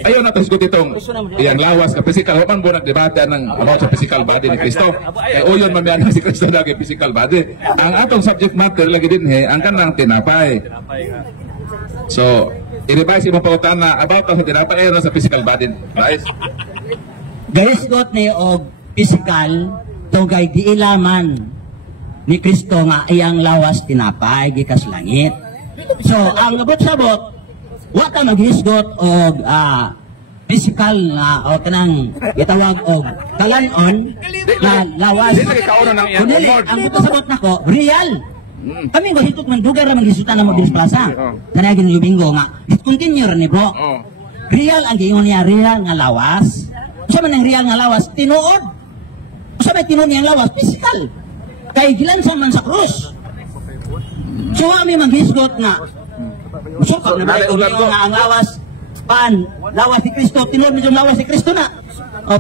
Ayaw na ito itong iyang lawas ka physical. Huwag man po nagdebate ng about sa physical body ni Kristo. Kaya uyon man may si Kristo lagi physical body. Ang atong subject matter lagi din he, ang kanang tinapay. So, i-revise mo pa na about ang tinapay na sa physical body. Right? Guys, got ni og physical tugay di ilaman ni Kristo nga iyang lawas tinapay gikas langit. So, ang abot-sabot wa ta maghisgot og physical na o kanang gitawag og kalanon na lawas. Kundi ang abot-sabot nako real. Kami ko hitot man dugar man gisutan na magdisplasa. Kanagin Domingo nga continue ni bro. Real ang giingon niya real nga lawas. Sa man ang real nga lawas tinuod. Sa may tinuod nga lawas physical. Kay gilansa man sa krus. So kami maghisgot nga sukad na ba nga ang lawas lawas ni Kristo tinuod medyo lawas ni Kristo na.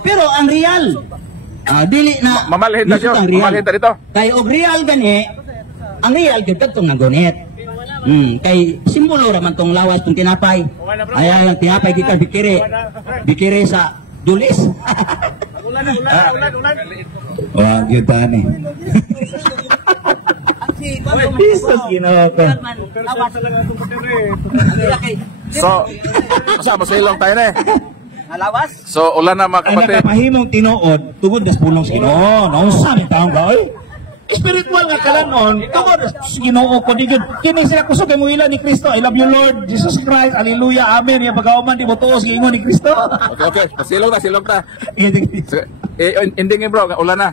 Pero ang real dili na mamalhin na Diyos. Mamalhin na dito. Kay og real gani ang real gud tong nagunit. Kay simbolo ra man tong lawas tong tinapay. Ay ang tinapay gikan bikiri sa Dulis. Wag yun pa ni. Jesus, Ginoo ko. So, sa masilong tayo na eh. Alawas? So, ulan na mga Ang kapatid. nakapahimong tinuod, tugod des pulong sa Ginoo. Naon sa ni taong gaoy? Spiritual nga kalanon, tugod sa Ginoo ko digid. Kini sila kusog kay muila ni Kristo. I love you Lord Jesus Christ. Hallelujah. Amen. Ya pagkauman di mo tuos sa ingon ni Kristo. Okay. Silong na. So, ending bro, ulan na.